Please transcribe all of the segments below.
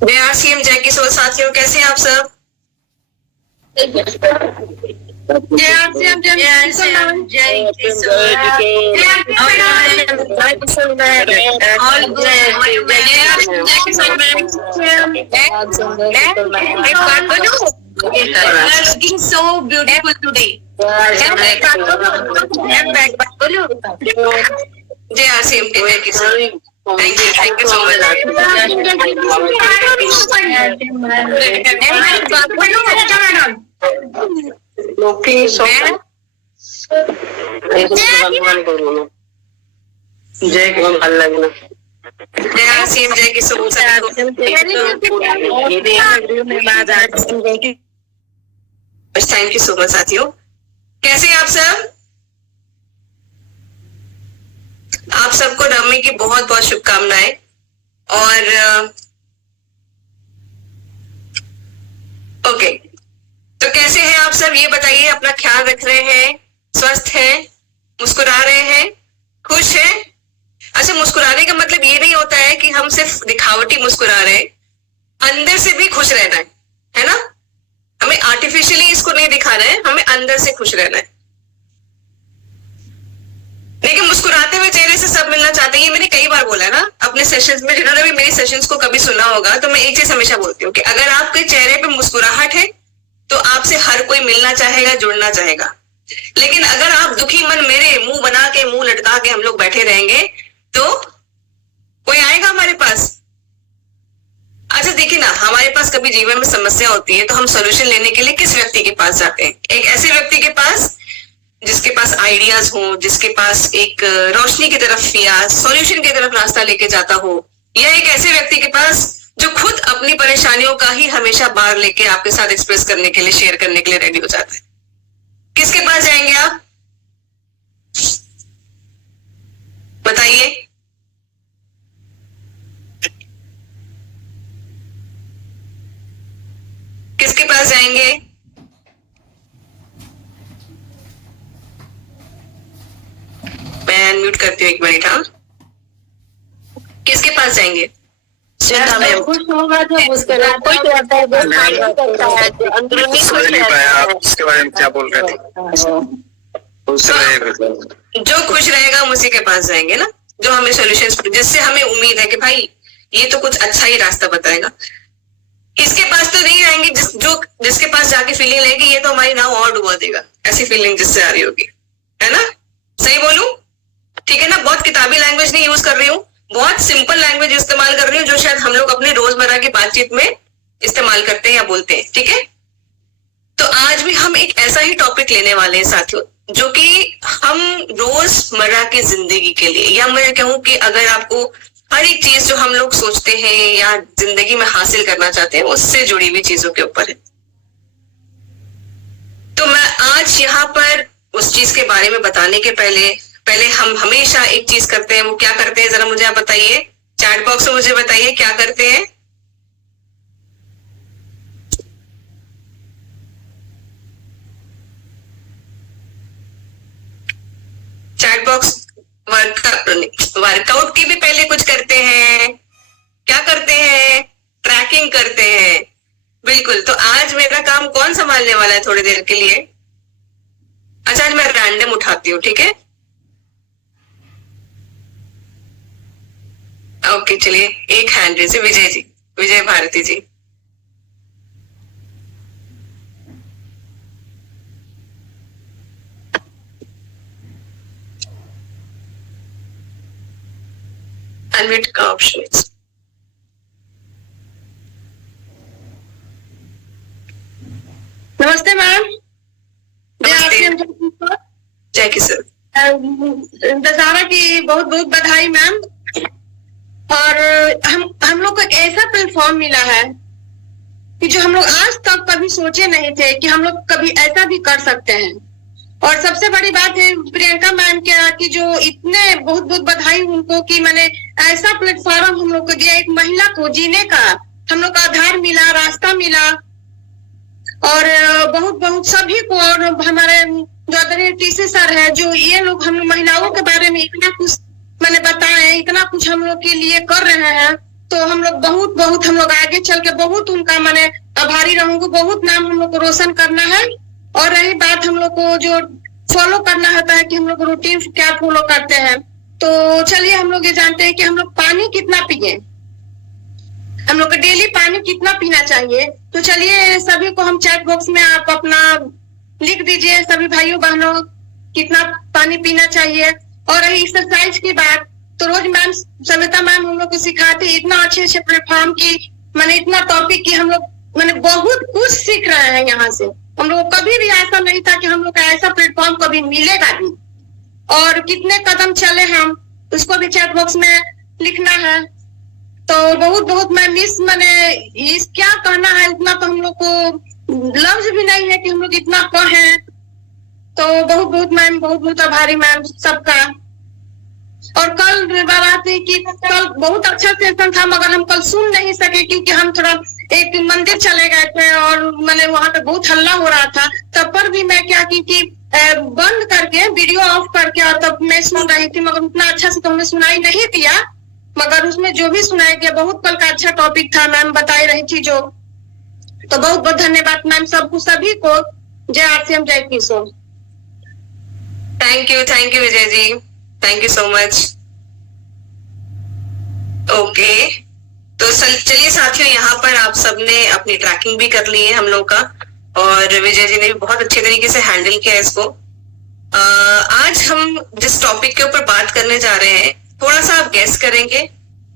जय आरसीएम, जय किशोर साथियों, कैसे हैं आप सब? जय आरसीएम, जय किशोर, जय किशोर, looking so beautiful today. जय आरसीएम के जय Kishore, thank you so much. जय ভাল লাগে না जय आरसीएम, जय Kishore, thank you so much साथियों। कैसे हैं आप सब? आप सबको नवमी की बहुत बहुत शुभकामनाएं। और ओके, तो कैसे हैं आप सब ये बताइए। अपना ख्याल रख रहे हैं, स्वस्थ हैं, मुस्कुरा रहे हैं, खुश हैं? अच्छा, मुस्कुराने का मतलब ये नहीं होता है कि हम सिर्फ दिखावटी मुस्कुरा रहे हैं, अंदर से भी खुश रहना है ना। हमें आर्टिफिशियली इसको नहीं दिखाना है, हमें अंदर से खुश रहना है। लेकिन मुस्कुराते हुए चेहरे से सब मिलना चाहते हैं, ये मैंने कई बार बोला है ना अपने सेशंस में। जिन्होंने भी मेरे सेशंस को कभी सुना होगा तो मैं एक चीज हमेशा बोलती हूँ कि अगर आपके चेहरे पे मुस्कुराहट है तो आपसे हर कोई मिलना चाहेगा, जुड़ना चाहेगा। लेकिन अगर आप दुखी मन मेरे मुंह बना के, मुंह लटका के हम लोग बैठे रहेंगे तो कोई आएगा हमारे पास? अच्छा देखिए ना, हमारे पास कभी जीवन में समस्या होती है तो हम सोल्यूशन लेने के लिए किस व्यक्ति के पास जाते हैं? एक ऐसे व्यक्ति के पास जिसके पास आइडियाज हो, जिसके पास एक रोशनी की तरफ या सॉल्यूशन की तरफ रास्ता लेके जाता हो, या एक ऐसे व्यक्ति के पास जो खुद अपनी परेशानियों का ही हमेशा बाहर लेके आपके साथ एक्सप्रेस करने के लिए, शेयर करने के लिए रेडी हो जाता है। किसके पास जाएंगे आप? बताइए। किसके पास जाएंगे? मैं अनम्यूट करती हूँ एक मिनट। हाँ, किसके पास जाएंगे? खुश होगा जो मुस्कुराता है, अंदरूनी खुश रहता है। इसके बारे में क्या बोल रहे थे? जो खुश रहेगा हम उसी के पास जाएंगे ना, जो हमें सॉल्यूशंस, जिससे हमें उम्मीद है कि भाई ये तो कुछ अच्छा ही रास्ता बताएगा। इसके पास तो नहीं जाएंगे जिसके पास जाके फीलिंग लेगी ये तो हमारी नाव और डुबा देगा, ऐसी फीलिंग जिससे आ रही होगी, है ना? सही बोलूं? ठीक है ना? बहुत किताबी लैंग्वेज नहीं यूज कर रही हूँ, बहुत सिंपल लैंग्वेज इस्तेमाल कर रही हूँ जो शायद हम लोग अपने रोजमर्रा की बातचीत में इस्तेमाल करते हैं या बोलते हैं। ठीक है, तो आज भी हम एक ऐसा ही टॉपिक लेने वाले हैं साथियों, जो कि हम रोजमर्रा की जिंदगी के लिए, या मैं कहूँ कि अगर आपको हर एक चीज जो हम लोग सोचते हैं या जिंदगी में हासिल करना चाहते हैं उससे जुड़ी हुई चीजों के ऊपर है। तो मैं आज यहाँ पर उस चीज के बारे में बताने के पहले हम हमेशा एक चीज करते हैं। वो क्या करते हैं जरा मुझे आप बताइए, चैट बॉक्स में मुझे बताइए क्या करते हैं। चैट बॉक्स वर्कआउट की भी पहले कुछ करते हैं। क्या करते हैं? ट्रैकिंग करते हैं। बिल्कुल, तो आज मेरा काम कौन संभालने वाला है थोड़ी देर के लिए? अच्छा, आज मैं रैंडम उठाती हूँ, ठीक है? ओके, चलिए एक हैंड रेज है, विजय जी, विजय भारती जी। अनम्यूट का ऑप्शन है। नमस्ते मैम। जय किशोर। दशहरा की बहुत बहुत बधाई मैम। और हम लोग को ऐसा प्लेटफॉर्म मिला है कि जो हम लोग आज तक कभी सोचे नहीं थे कि हम लोग कभी ऐसा भी कर सकते हैं। और सबसे बड़ी बात है प्रियंका मैम क्या कि जो इतने बहुत बहुत बधाई उनको कि मैंने ऐसा प्लेटफॉर्म हम लोग को दिया, एक महिला को जीने का हम लोग का आधार मिला, रास्ता मिला। और बहुत बहुत सभी को, और हमारे जो आदरणीय टीसी सर है जो ये लोग हम महिलाओं के बारे में इतना कुछ मैंने बताया, इतना कुछ हम लोग के लिए कर रहे हैं, तो हम लोग बहुत हम लोग आगे चल के बहुत उनका मैंने आभारी रहूंगी, बहुत नाम हम लोग को रोशन करना है। और रही बात हम लोग को जो फॉलो करना होता है कि हम लोग रूटीन क्या फॉलो करते हैं, तो चलिए हम लोग ये जानते हैं कि हम लोग पानी कितना पिए, हम लोग को डेली पानी कितना पीना चाहिए। तो चलिए सभी को हम चैट बॉक्स में आप अपना लिख दीजिए, सभी भाइयों बहनों कितना पानी पीना चाहिए। और रही एक्सरसाइज की बात, तो रोज मैम सविता मैम हम लोग को सिखाते इतना अच्छे प्लेटफॉर्म की, मैंने इतना टॉपिक की, हम लोग मैंने बहुत कुछ सीख रहे हैं यहाँ से। हम लोग को कभी भी ऐसा नहीं था कि हम लोग का ऐसा प्लेटफॉर्म कभी मिलेगा भी। और कितने कदम चले हम, उसको भी चैट बॉक्स में लिखना है। तो बहुत मैं मैंने इस क्या कहना है, उतना तो हम लोग को लफ्ज भी नहीं है कि हम लोग इतना कहें। तो बहुत मैम बहुत आभारी मैम सबका। और कल बात है कि कल बहुत अच्छा सेशन था, मगर हम कल सुन नहीं सके क्योंकि हम थोड़ा एक मंदिर चले गए थे और मैंने वहां पे बहुत हल्ला हो रहा था। तब पर भी मैं क्या की कि बंद करके वीडियो ऑफ करके और तब मैं सुन रही थी, मगर उतना अच्छा से तो हमें सुनाई नहीं दिया, मगर उसमें जो भी सुनाई दिया बहुत कल का अच्छा टॉपिक था, मैम बताई रही थी जो। तो बहुत धन्यवाद मैम सबको, सभी को। जय आरसीएम, जय Kishore. Thank you Vijay ji, thank you so much. Okay, तो चलिए साथियों, यहाँ पर आप सबने अपनी ट्रैकिंग भी कर ली है हम लोग का, और विजय जी ने भी बहुत अच्छे तरीके से हैंडल किया इसको। आज हम जिस टॉपिक के ऊपर बात करने जा रहे हैं, थोड़ा सा आप गेस करेंगे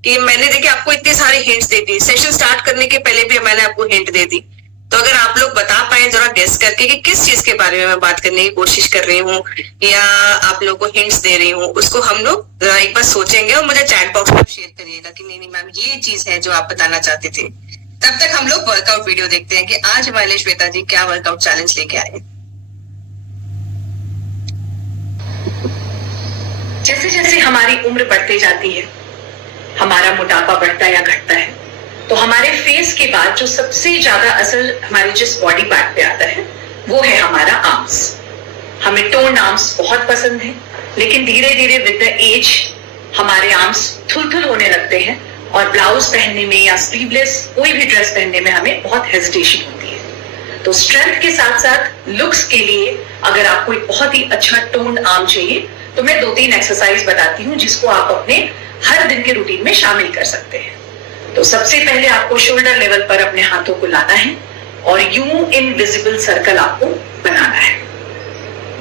कि मैंने देखिए आपको इतनी सारी हिंट्स दे दी, सेशन स्टार्ट करने के पहले भी मैंने आपको हिंट दे दी। तो अगर आप लोग बता पाए जरा गेस करके कि किस चीज के बारे में मैं बात करने की कोशिश कर रही हूँ या आप लोग को हिंट्स दे रही हूँ, उसको हम लोग एक बार सोचेंगे और मुझे चैट बॉक्स में शेयर करिएगा कि नहीं मैम ये चीज है जो आप बताना चाहते थे। तब तक हम लोग वर्कआउट वीडियो देखते हैं कि आज हमारे श्वेता जी क्या वर्कआउट चैलेंज लेके आए। जैसे जैसे हमारी उम्र बढ़ती जाती है, हमारा मोटापा बढ़ता या घटता है, तो हमारे फेस के बाद जो सबसे ज्यादा असर हमारे जिस बॉडी पार्ट पे आता है वो है हमारा आर्म्स। हमें टोन आर्म्स बहुत पसंद है, लेकिन धीरे धीरे विद द एज हमारे आर्म्स थुलथुल होने लगते हैं और ब्लाउज पहनने में या स्लीवलेस कोई भी ड्रेस पहनने में हमें बहुत हेजिटेशन होती है। तो स्ट्रेंथ के साथ साथ लुक्स के लिए अगर आपको एक बहुत ही अच्छा टोन आर्म चाहिए, तो मैं 2-3 एक्सरसाइज बताती हूँ जिसको आप अपने हर दिन के रूटीन में शामिल कर सकते हैं। तो सबसे पहले आपको शोल्डर लेवल पर अपने हाथों को लाना है और यूं इनविजिबल सर्कल आपको बनाना है।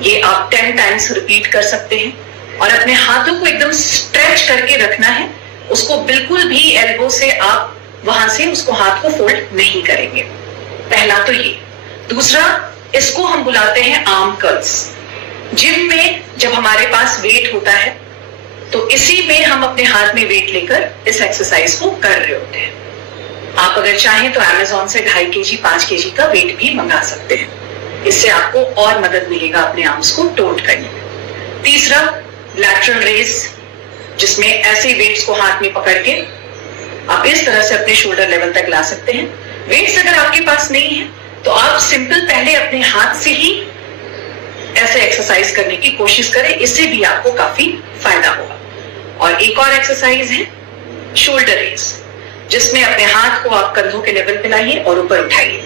ये आप 10 टाइम्स रिपीट कर सकते हैं और अपने हाथों को एकदम स्ट्रेच करके रखना है। उसको बिल्कुल भी एल्बो से आप वहां से उसको हाथ को फोल्ड नहीं करेंगे। पहला तो ये। दूसरा, इसको हम बुलाते हैं आर्म कर्ल्स। जिम में जब हमारे पास वेट होता है तो इसी में हम अपने हाथ में वेट लेकर इस एक्सरसाइज को कर रहे होते हैं। आप अगर चाहें तो अमेज़न से 2.5 kg 5 kg का वेट भी मंगा सकते हैं। इससे आपको और मदद मिलेगा अपने आर्म्स को टोट करने में। तीसरा, लैटरल रेज, जिसमें ऐसे वेट्स को हाथ में पकड़ के आप इस तरह से अपने शोल्डर लेवल तक ला सकते हैं। वेट्स अगर आपके पास नहीं है तो आप सिंपल पहले अपने हाथ से ही ऐसे एक्सरसाइज करने की कोशिश करें, इससे भी आपको काफी फायदा होगा। और एक और एक्सरसाइज है शोल्डर रेज, जिसमें अपने हाथ को आप कंधों के लेवल पे लाइए और ऊपर उठाइए।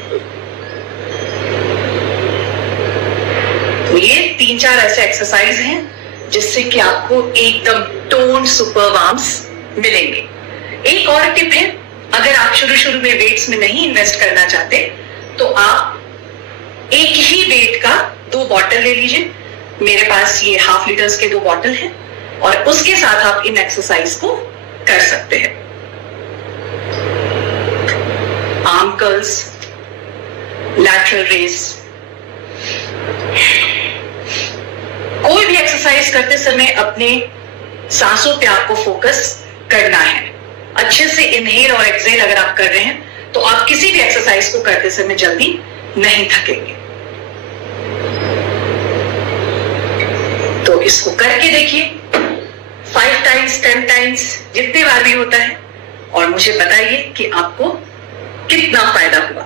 तो ये 3-4 ऐसे एक्सरसाइज हैं जिससे कि आपको एकदम टोन सुपर्ब आर्म्स मिलेंगे। एक और टिप है, अगर आप शुरू में वेट्स में नहीं इन्वेस्ट करना चाहते तो आप एक ही वेट का 2 बॉटल ले लीजिए। मेरे पास ये 1/2 लीटर्स के 2 बॉटल हैं और उसके साथ आप इन एक्सरसाइज को कर सकते हैं। Arm curls, lateral raise. कोई भी एक्सरसाइज करते समय अपने सांसों पे आपको फोकस करना है। अच्छे से इनहेल और एक्सहेल अगर आप कर रहे हैं तो आप किसी भी एक्सरसाइज को करते समय जल्दी नहीं थकेंगे। तो इसको करके देखिए 5 टाइम्स 10 टाइम्स जितने बार भी होता है, और मुझे बताइए कि आपको कितना फायदा हुआ।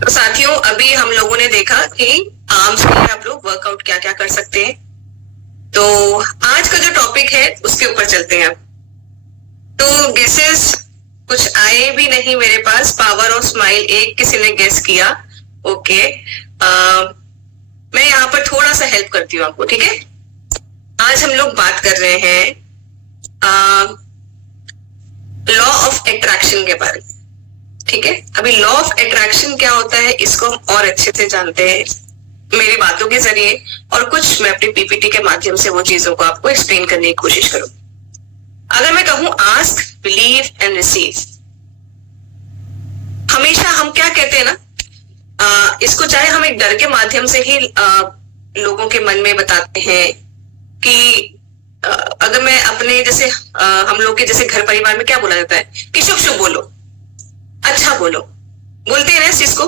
तो साथियों, अभी हम लोगों ने देखा कि आर्म्स के लिए आप लोग वर्कआउट क्या क्या कर सकते हैं। तो आज का जो टॉपिक है उसके ऊपर चलते हैं अब। तो गेसेस कुछ आए भी नहीं मेरे पास। पावर ऑफ स्माइल एक किसी ने गेस किया। ओके, मैं यहाँ पर थोड़ा सा हेल्प करती हूँ आपको, ठीक है। आज हम लोग बात कर रहे हैं लॉ ऑफ अट्रैक्शन के बारे में, ठीक है। अभी लॉ ऑफ अट्रैक्शन क्या होता है इसको हम और अच्छे से जानते हैं मेरी बातों के जरिए, और कुछ मैं अपनी पीपीटी के माध्यम से वो चीजों को आपको एक्सप्लेन करने की कोशिश करूं। अगर मैं कहूं आस्क, बिलीव एंड रिसीव, हमेशा हम क्या कहते हैं ना, इसको चाहे हम एक डर के माध्यम से ही लोगों के मन में बताते हैं कि अगर मैं अपने जैसे हम लोग के जैसे घर परिवार में क्या बोला जाता है कि शुभ शुभ बोलो, अच्छा बोलो, बोलते हैं ना इस चीज को।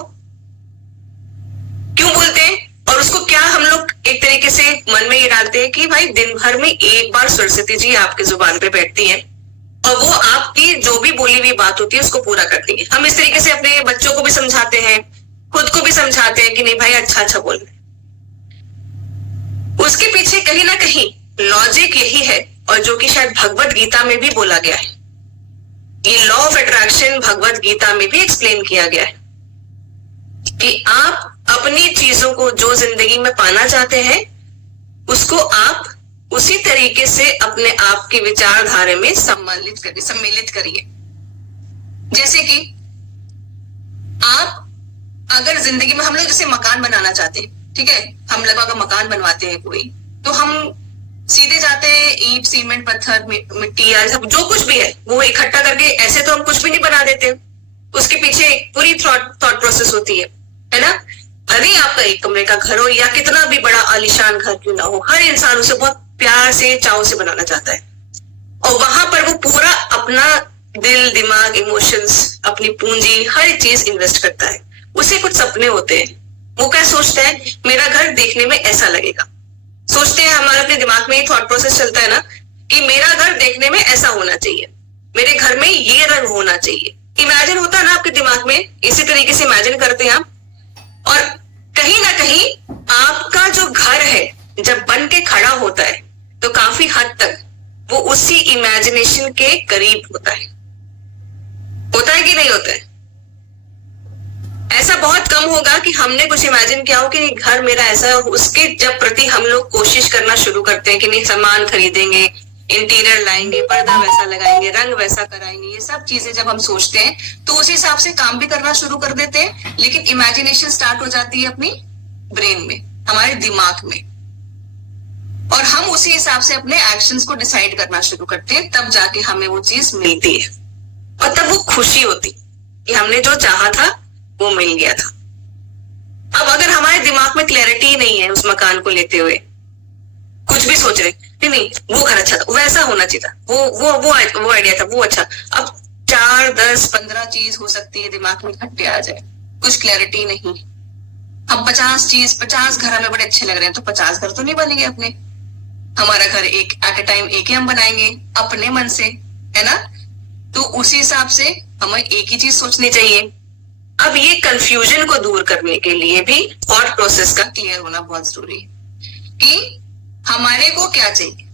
क्यों बोलते हैं? और उसको क्या हम लोग एक तरीके से मन में ये डालते हैं कि भाई दिन भर में एक बार सरस्वती जी आपके जुबान पे बैठती हैं और वो आपकी जो भी बोली हुई बात होती है उसको पूरा करती है। हम इस तरीके से अपने बच्चों को भी समझाते हैं, खुद को भी समझाते हैं कि नहीं भाई अच्छा अच्छा बोल। उसके पीछे कहीं ना कहीं लॉजिक यही है, और जो कि शायद भगवत गीता में भी बोला गया है। ये law of attraction Bhagavad Gita में भी एक्सप्लेन किया गया है कि आप अपनी चीजों को जो जिंदगी में पाना चाहते हैं उसको आप उसी तरीके से अपने आप की विचारधारा में सम्मिलित करिए। जैसे कि आप अगर जिंदगी में हम लोग जैसे मकान बनाना चाहते हैं, ठीक है, हम लोग अगर मकान बनवाते हैं कोई, तो हम सीधे जाते हैं ईंट, सीमेंट, पत्थर, मिट्टी या सब जो कुछ भी है वो इकट्ठा करके, ऐसे तो हम कुछ भी नहीं बना देते। उसके पीछे एक पूरी थॉट प्रोसेस होती है ना। अरे आपका एक कमरे का घर हो या कितना भी बड़ा आलीशान घर क्यों ना हो, हर इंसान उसे बहुत प्यार से, चाव से बनाना चाहता है, और वहां पर वो पूरा अपना दिल, दिमाग, इमोशंस, अपनी पूंजी, हर चीज इन्वेस्ट करता है। उसे कुछ सपने होते हैं, वो क्या सोचता है मेरा घर देखने में ऐसा लगेगा। सोचते हैं हमारे अपने दिमाग में ये थॉट प्रोसेस चलता है ना कि मेरा घर देखने में ऐसा होना चाहिए, मेरे घर में ये रंग होना चाहिए। इमेजिन होता है ना आपके दिमाग में, इसी तरीके से इमेजिन करते हैं आप। और कहीं ना कहीं आपका जो घर है जब बन के खड़ा होता है तो काफी हद तक वो उसी इमेजिनेशन के करीब होता है कि नहीं होता है? ऐसा बहुत कम होगा कि हमने कुछ इमेजिन किया हो कि नहीं घर मेरा ऐसा, उसके जब प्रति हम लोग कोशिश करना शुरू करते हैं कि नहीं सामान खरीदेंगे, इंटीरियर लाएंगे, पर्दा वैसा लगाएंगे, रंग वैसा कराएंगे, ये सब चीजें जब हम सोचते हैं तो उस हिसाब से काम भी करना शुरू कर देते हैं। लेकिन इमेजिनेशन स्टार्ट हो जाती है अपनी ब्रेन में, हमारे दिमाग में, और हम उसी हिसाब से अपने एक्शंस को डिसाइड करना शुरू करते हैं। तब जाके हमें वो चीज मिलती है और तब वो खुशी होती कि हमने जो चाहा था वो मिल गया था। अब अगर हमारे दिमाग में क्लैरिटी नहीं है उस मकान को लेते हुए, कुछ भी सोच रहे नहीं वो घर अच्छा था, वैसा होना चाहिए था, वो आइडिया था, वो अच्छा, अब 4, 10, 15 चीज हो सकती है दिमाग में इकट्ठे आ जाए, कुछ क्लैरिटी नहीं। अब 50 घर हमें बड़े अच्छे लग रहे हैं, तो 50 घर तो नहीं बनेंगे अपने। हमारा घर एक एट ए टाइम एक ही हम बनाएंगे अपने मन से, है ना। तो उसी हिसाब से हमें एक ही चीज सोचनी चाहिए। अब ये कंफ्यूजन को दूर करने के लिए भी थॉट प्रोसेस का क्लियर होना बहुत जरूरी है कि हमारे को क्या चाहिए,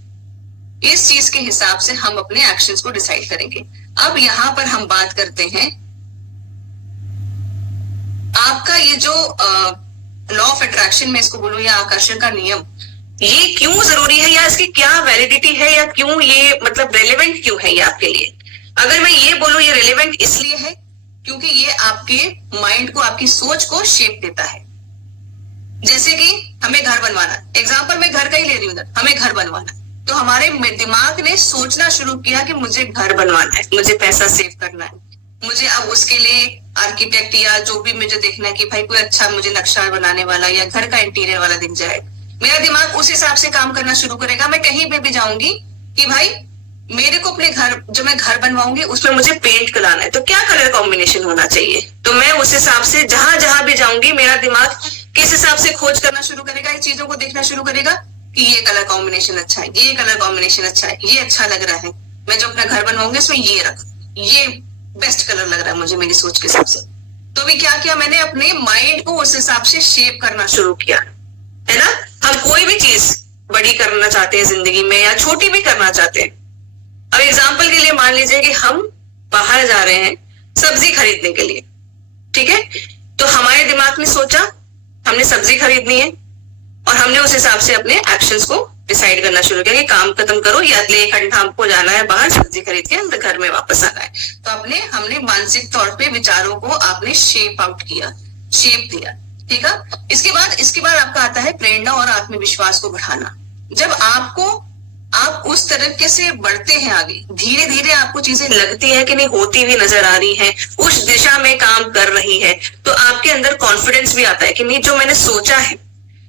इस चीज के हिसाब से हम अपने एक्शंस को डिसाइड करेंगे। अब यहां पर हम बात करते हैं आपका ये जो लॉ ऑफ अट्रैक्शन में इसको बोलो या आकर्षण का नियम, ये क्यों जरूरी है या इसकी क्या वैलिडिटी है या क्यों ये मतलब रेलेवेंट क्यों है ये आपके लिए। अगर मैं ये बोलूं ये रेलेवेंट इसलिए है क्योंकि ये आपके माइंड को, आपकी सोच को शेप देता है। जैसे कि हमें घर बनवाना, एग्जाम्पल मैं घर का ही ले रही हूँ, हमें घर बनवाना, तो हमारे दिमाग ने सोचना शुरू किया कि मुझे घर बनवाना है, मुझे पैसा सेव करना है, मुझे अब उसके लिए आर्किटेक्ट या जो भी मुझे देखना है कि भाई कोई अच्छा मुझे नक्शा बनाने वाला या घर का इंटीरियर वाला दिख जाए। मेरा दिमाग उस हिसाब से काम करना शुरू करेगा। मैं कहीं पे भी जाऊंगी कि भाई मेरे को अपने घर, जो मैं घर बनवाऊंगी उसमें मुझे पेंट कराना है, तो क्या कलर कॉम्बिनेशन होना चाहिए, तो मैं उस हिसाब से जहां भी जाऊंगी मेरा दिमाग किस हिसाब से खोज करना शुरू करेगा, इस चीजों को देखना शुरू करेगा कि ये कलर कॉम्बिनेशन अच्छा है, ये कलर कॉम्बिनेशन अच्छा है, ये अच्छा लग रहा है, मैं जो अपना घर बनवाऊंगी उसमें ये रख, ये बेस्ट कलर लग रहा है मुझे मेरी सोच के हिसाब से। तो भी क्या किया मैंने, अपने माइंड को उस हिसाब से शेप करना शुरू किया, है ना। हम कोई भी चीज बड़ी करना चाहते हैं जिंदगी में या छोटी भी करना चाहते हैं। अब एग्जाम्पल के लिए मान लीजिए कि हम बाहर जा रहे हैं सब्जी खरीदने के लिए, ठीक है, तो हमारे दिमाग में सोचा हमने सब्जी खरीदनी है और हमने उस हिसाब से अपने एक्शंस को डिसाइड करना शुरू किया कि काम खत्म करो, या अगले 1 घंटा हमको जाना है बाहर सब्जी खरीद के अंदर घर में वापस आना है। तो हमने मानसिक तौर पे विचारों को आपने शेप आउट किया, शेप दिया, ठीक है। इसके बाद आपका आता है प्रेरणा और आत्मविश्वास को बढ़ाना। जब आप उस तरीके से बढ़ते हैं आगे, धीरे धीरे आपको चीजें लगती है कि नहीं होती हुई नजर आ रही है, उस दिशा में काम कर रही है, तो आपके अंदर कॉन्फिडेंस भी आता है कि नहीं जो मैंने सोचा है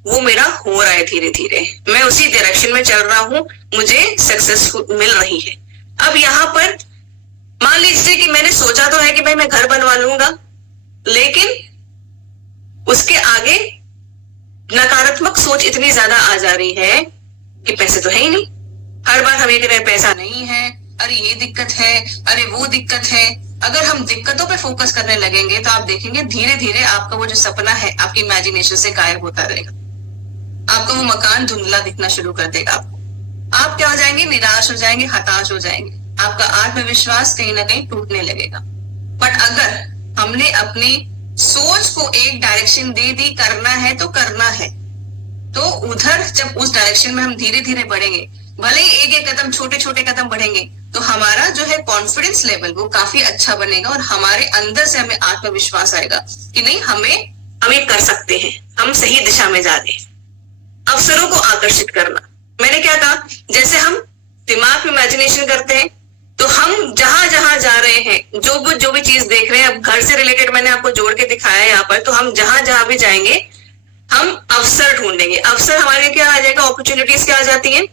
वो मेरा हो रहा है, धीरे धीरे मैं उसी डायरेक्शन में चल रहा हूं, मुझे सक्सेस मिल रही है। अब यहाँ पर मान लीजिए कि मैंने सोचा तो है कि भाई मैं घर बनवा लूंगा, लेकिन उसके आगे नकारात्मक सोच इतनी ज्यादा आ जा रही है कि पैसे तो है ही नहीं। हर बार हम ये कह रहे हैं पैसा नहीं है, अरे ये दिक्कत है, अरे वो दिक्कत है। अगर हम दिक्कतों पे फोकस करने लगेंगे तो आप देखेंगे धीरे धीरे आपका वो जो सपना है आपकी इमेजिनेशन से गायब होता रहेगा। आपका वो मकान धुंधला दिखना शुरू कर देगा आपको। आप क्या हो जाएंगे, निराश हो जाएंगे, हताश हो जाएंगे, आपका आत्मविश्वास कहीं ना कहीं टूटने लगेगा। बट अगर हमने अपनी सोच को एक डायरेक्शन दे दी, करना है तो करना है, तो उधर जब उस डायरेक्शन में हम धीरे धीरे बढ़ेंगे, भले ही एक कदम छोटे छोटे कदम बढ़ेंगे, तो हमारा जो है कॉन्फिडेंस लेवल वो काफी अच्छा बनेगा और हमारे अंदर से हमें आत्मविश्वास आएगा कि नहीं हमें कर सकते हैं, हम सही दिशा में जा रहे हैं। अवसरों को आकर्षित करना, मैंने क्या कहा, जैसे हम दिमाग में इमेजिनेशन करते हैं तो हम जहां जहां जा रहे हैं, जो भी चीज देख रहे हैं, अब घर से रिलेटेड मैंने आपको जोड़ के दिखाया है यहाँ पर, तो हम जहां जहां भी जाएंगे हम अवसर ढूंढेंगे। अवसर हमारे क्या आ जाएगा, अपॉर्चुनिटीज क्या आ जाती है।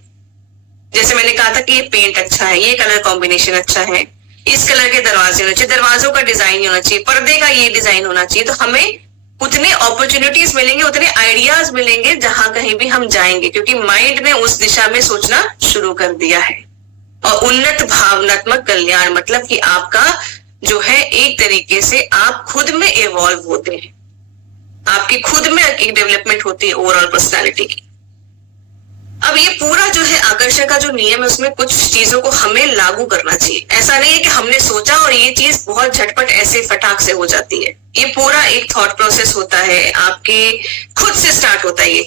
जैसे मैंने कहा था कि ये पेंट अच्छा है, ये कलर कॉम्बिनेशन अच्छा है, इस कलर के दरवाजे होने चाहिए, दरवाजों का डिजाइन होना चाहिए, पर्दे का ये डिजाइन होना चाहिए, तो हमें उतने अपॉर्चुनिटीज मिलेंगे, उतने आइडियाज मिलेंगे जहां कहीं भी हम जाएंगे, क्योंकि माइंड ने उस दिशा में सोचना शुरू कर दिया है। और उन्नत भावनात्मक कल्याण मतलब कि आपका जो है एक तरीके से आप खुद में इवॉल्व होते हैं, आपकी खुद में एक डेवलपमेंट होती है ओवरऑल पर्सनालिटी की। अब ये पूरा जो है आकर्षण का जो नियम है उसमें कुछ चीजों को हमें लागू करना चाहिए। ऐसा नहीं है कि हमने सोचा और ये चीज बहुत झटपट ऐसे फटाक से हो जाती है। ये पूरा एक थॉट प्रोसेस होता है, आपके खुद से स्टार्ट होता है। ये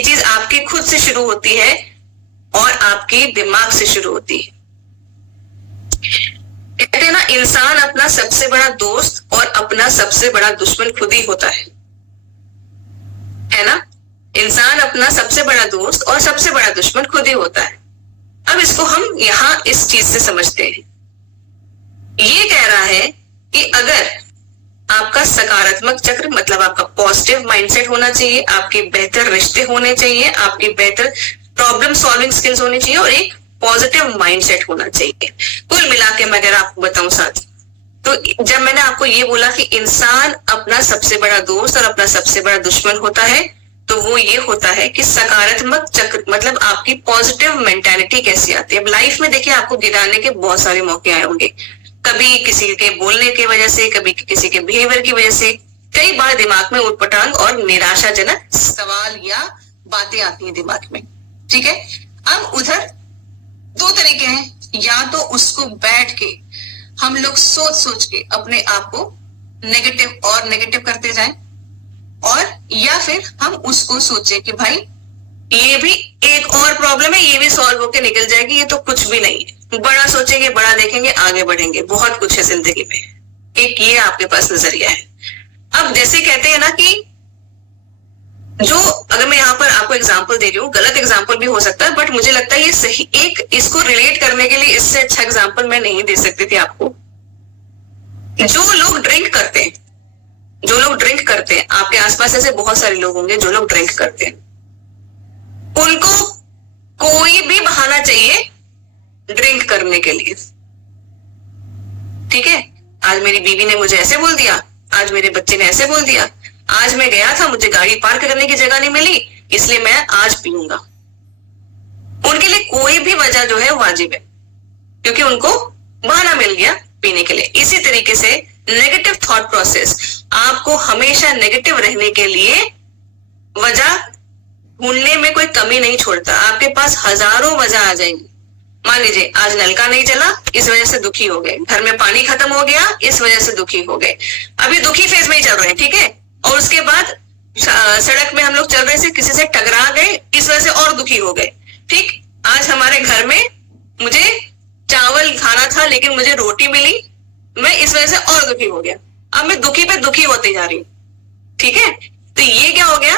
चीज आपके खुद से शुरू होती है और आपके दिमाग से शुरू होती है। कहते हैं ना, इंसान अपना सबसे बड़ा दोस्त और अपना सबसे बड़ा दुश्मन खुद ही होता है ना। इंसान अपना सबसे बड़ा दोस्त और सबसे बड़ा दुश्मन खुद ही होता है। अब इसको हम यहां इस चीज से समझते हैं। ये कह रहा है कि अगर आपका सकारात्मक चक्र मतलब आपका पॉजिटिव माइंडसेट होना चाहिए, आपके बेहतर रिश्ते होने चाहिए, आपकी बेहतर प्रॉब्लम सॉल्विंग स्किल्स होनी चाहिए और एक पॉजिटिव माइंडसेट होना चाहिए। कुल मिला के मैं अगर आपको बताऊं साथ, तो जब मैंने आपको ये बोला कि इंसान अपना सबसे बड़ा दोस्त और अपना सबसे बड़ा दुश्मन होता है, तो वो ये होता है कि सकारात्मक चक्र मतलब आपकी पॉजिटिव मेंटालिटी कैसी आती है। अब लाइफ में देखिए आपको गिराने के बहुत सारे मौके आए होंगे, कभी किसी के बोलने की वजह से, कभी किसी के बिहेवियर की वजह से, कई बार दिमाग में उटपटांग और निराशाजनक सवाल या बातें आती हैं दिमाग में, ठीक है। अब उधर दो तरीके हैं, या तो उसको बैठ के हम लोग सोच सोच के अपने आप को नेगेटिव और नेगेटिव करते जाएं, और या फिर हम उसको सोचे कि भाई ये भी एक और प्रॉब्लम है, ये भी सॉल्व होके निकल जाएगी, ये तो कुछ भी नहीं है। बड़ा सोचेंगे, बड़ा देखेंगे, आगे बढ़ेंगे, बहुत कुछ है जिंदगी में। एक ये आपके पास नजरिया है। अब जैसे कहते हैं ना कि जो, अगर मैं यहाँ पर आपको एग्जांपल दे रही हूँ, गलत एग्जांपल भी हो सकता है, बट मुझे लगता है ये सही, एक इसको रिलेट करने के लिए इससे अच्छा एग्जांपल मैं नहीं दे सकती थी आपको। जो लोग ड्रिंक करते हैं, आपके आसपास ऐसे बहुत सारे लोग होंगे जो लोग ड्रिंक करते हैं, उनको कोई भी बहाना चाहिए ड्रिंक करने के लिए, ठीक है। आज मेरी बीवी ने मुझे ऐसे बोल दिया, आज मेरे बच्चे ने ऐसे बोल दिया, आज मैं गया था, मुझे गाड़ी पार्क करने की जगह नहीं मिली, इसलिए मैं आज पीऊंगा। उनके लिए कोई भी वजह जो है वाजिब है, क्योंकि उनको बहाना मिल गया पीने के लिए। इसी तरीके से नेगेटिव थॉट प्रोसेस आपको हमेशा नेगेटिव रहने के लिए वजह ढूंढने में कोई कमी नहीं छोड़ता। आपके पास हजारों वजह आ जाएंगी। मान लीजिए आज नल का नहीं चला, इस वजह से दुखी हो गए, घर में पानी खत्म हो गया, इस वजह से दुखी हो गए। अभी दुखी फेज में ही चल रहे हैं, ठीक है। और उसके बाद सड़क में हम लोग चल रहे थे, किसी से टकरा गए, इस वजह से और दुखी हो गए। ठीक, आज हमारे घर में मुझे चावल खाना था लेकिन मुझे रोटी मिली, मैं इस वजह से और दुखी हो गया। अब मैं दुखी पे दुखी होते जा रही हूँ, ठीक है। तो ये क्या हो गया,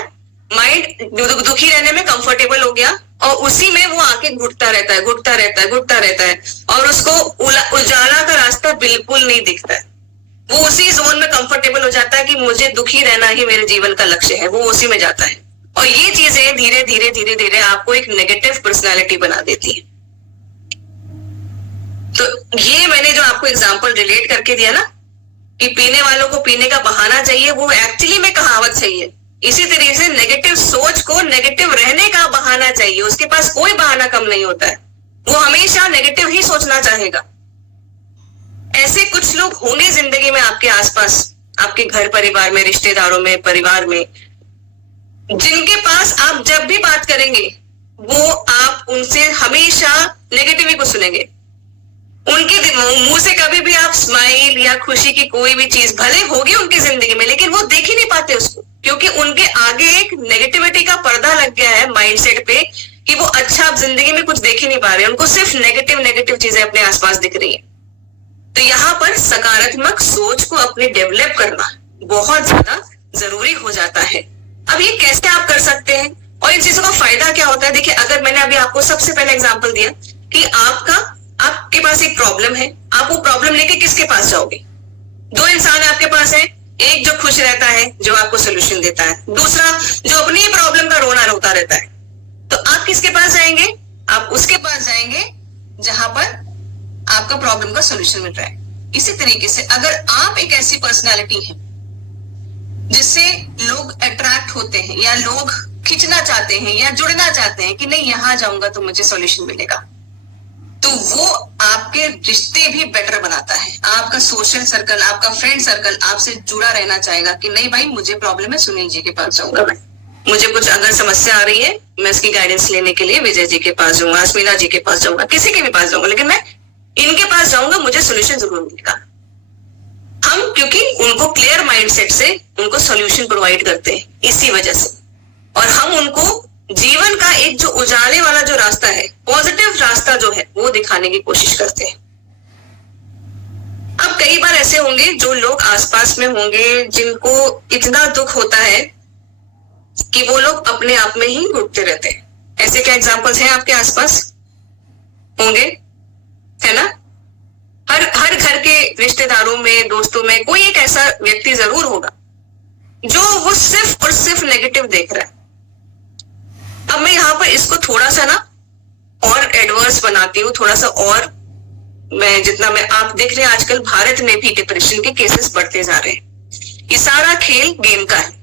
माइंड दुखी रहने में कंफर्टेबल हो गया और उसी में वो आके घुटता रहता है, घुटता रहता है, घुटता रहता है और उसको उजाला का रास्ता बिल्कुल नहीं दिखता है। वो उसी जोन में कंफर्टेबल हो जाता है कि मुझे दुखी रहना ही मेरे जीवन का लक्ष्य है, वो उसी में जाता है। और ये चीजें धीरे धीरे धीरे धीरे आपको एक नेगेटिव पर्सनालिटी बना देती है। तो ये मैंने जो आपको एग्जांपल रिलेट करके दिया ना कि पीने वालों को पीने का बहाना चाहिए, वो एक्चुअली में कहावत सही है। इसी तरीके से नेगेटिव सोच को नेगेटिव रहने का बहाना चाहिए, उसके पास कोई बहाना कम नहीं होता है, वो हमेशा नेगेटिव ही सोचना चाहेगा। ऐसे कुछ लोग होंगे जिंदगी में आपके आसपास, आपके घर परिवार में, रिश्तेदारों में, परिवार में, जिनके पास आप जब भी बात करेंगे वो आप उनसे हमेशा नेगेटिव ही कुछ सुनेंगे। उनके मुंह से कभी भी आप स्माइल या खुशी की कोई भी चीज भले होगी उनकी जिंदगी में, लेकिन वो देख ही नहीं पाते उसको, क्योंकि उनके आगे एक नेगेटिविटी का पर्दा लग गया है माइंडसेट पे कि वो अच्छा आप जिंदगी में कुछ देख ही नहीं पा रहे, उनको सिर्फ नेगेटिव नेगेटिव चीजें अपने आसपास दिख रही है। तो यहाँ पर सकारात्मक सोच को अपने डेवलप करना बहुत ज्यादा जरूरी हो जाता है। अब ये कैसे आप कर सकते हैं और इन चीजों का फायदा क्या होता है? देखिए, अगर मैंने अभी आपको सबसे पहले एग्जांपल दिया कि आपके पास एक प्रॉब्लम है, आप वो प्रॉब्लम लेके किसके पास जाओगे? दो इंसान आपके पास है, एक जो खुश रहता है, जो आपको सोल्यूशन देता है, दूसरा जो अपनी प्रॉब्लम का रोना रोता रहता है। तो आप किसके पास जाएंगे? आप उसके पास जाएंगे जहां पर आपका प्रॉब्लम का सोल्यूशन मिल रहा है। इसी तरीके से अगर आप एक ऐसी पर्सनालिटी है जिससे लोग अट्रैक्ट होते हैं या लोग खींचना चाहते हैं या जुड़ना चाहते हैं कि नहीं यहां जाऊंगा तो मुझे सॉल्यूशन मिलेगा, तो वो आपके रिश्ते भी बेटर बनाता है। आपका सोशल सर्कल, आपका फ्रेंड सर्कल आपसे जुड़ा रहना चाहेगा कि नहीं भाई मुझे प्रॉब्लम है, सुनील जी के पास जाऊंगा, मैं मुझे कुछ अगर समस्या आ रही है मैं इसकी गाइडेंस लेने के लिए विजय जी के पास जाऊंगा, अस्मिता जी के पास जाऊंगा, किसी के भी पास जाऊंगा, लेकिन मैं इनके पास जाऊंगा, मुझे सोल्यूशन जरूर मिलेगा। हम क्योंकि उनको क्लियर माइंडसेट से उनको सॉल्यूशन प्रोवाइड करते हैं इसी वजह से, और हम उनको जीवन का एक जो उजाले वाला जो रास्ता है, पॉजिटिव रास्ता जो है वो दिखाने की कोशिश करते हैं। अब कई बार ऐसे होंगे जो लोग आसपास में होंगे जिनको इतना दुख होता है कि वो लोग अपने आप में ही घुटते रहते हैं। ऐसे क्या एग्जांपल्स हैं आपके आसपास? होंगे, है ना? हर घर के रिश्तेदारों में, दोस्तों में कोई एक ऐसा व्यक्ति जरूर होगा जो वो सिर्फ और सिर्फ नेगेटिव देख रहा है। अब मैं यहाँ पर इसको थोड़ा सा ना और एडवर्स बनाती हूँ, थोड़ा सा और मैं आप देख रहे हैं आजकल भारत में भी डिप्रेशन के केसेस बढ़ते जा रहे हैं। ये सारा खेल गेम का है,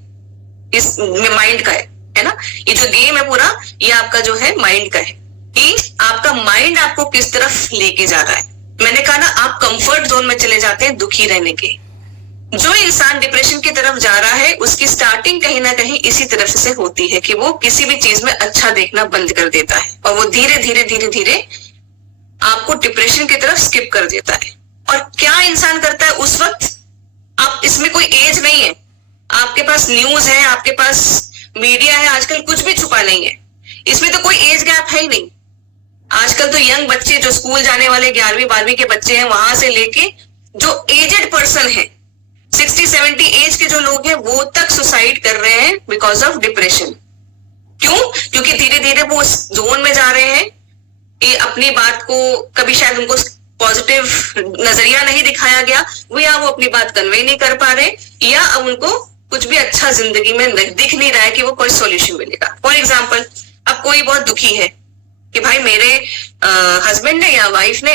इस माइंड का है ना? ये जो गेम है पूरा ये आपका जो है माइंड का है कि आपका माइंड आपको किस तरफ लेके जा रहा है। मैंने कहा ना, आप कंफर्ट जोन में चले जाते हैं दुखी रहने के। जो इंसान डिप्रेशन की तरफ जा रहा है उसकी स्टार्टिंग कहीं ना कहीं इसी तरफ से होती है कि वो किसी भी चीज में अच्छा देखना बंद कर देता है और वो धीरे धीरे धीरे धीरे आपको डिप्रेशन की तरफ स्किप कर देता है। और क्या इंसान करता है उस वक्त? आप इसमें कोई एज नहीं है, आपके पास न्यूज है, आपके पास मीडिया है, आजकल कुछ भी छुपा नहीं है, इसमें तो कोई एज गैप है ही नहीं। आजकल तो यंग बच्चे जो स्कूल जाने वाले 11वीं 12वीं के बच्चे हैं, वहां से लेके जो एजेड पर्सन है 60-70 एज के जो लोग हैं वो तक सुसाइड कर रहे हैं बिकॉज ऑफ डिप्रेशन। क्यों? क्योंकि धीरे धीरे वो उस जोन में जा रहे हैं कि अपनी बात को कभी शायद उनको पॉजिटिव नजरिया नहीं दिखाया गया, वो या वो अपनी बात कन्वे नहीं कर पा रहे, या अब उनको कुछ भी अच्छा जिंदगी में दिख नहीं रहा है कि वो कोई सॉल्यूशन मिलेगा। फॉर एग्जाम्पल, अब कोई बहुत दुखी है कि भाई मेरे हस्बैंड ने या वाइफ ने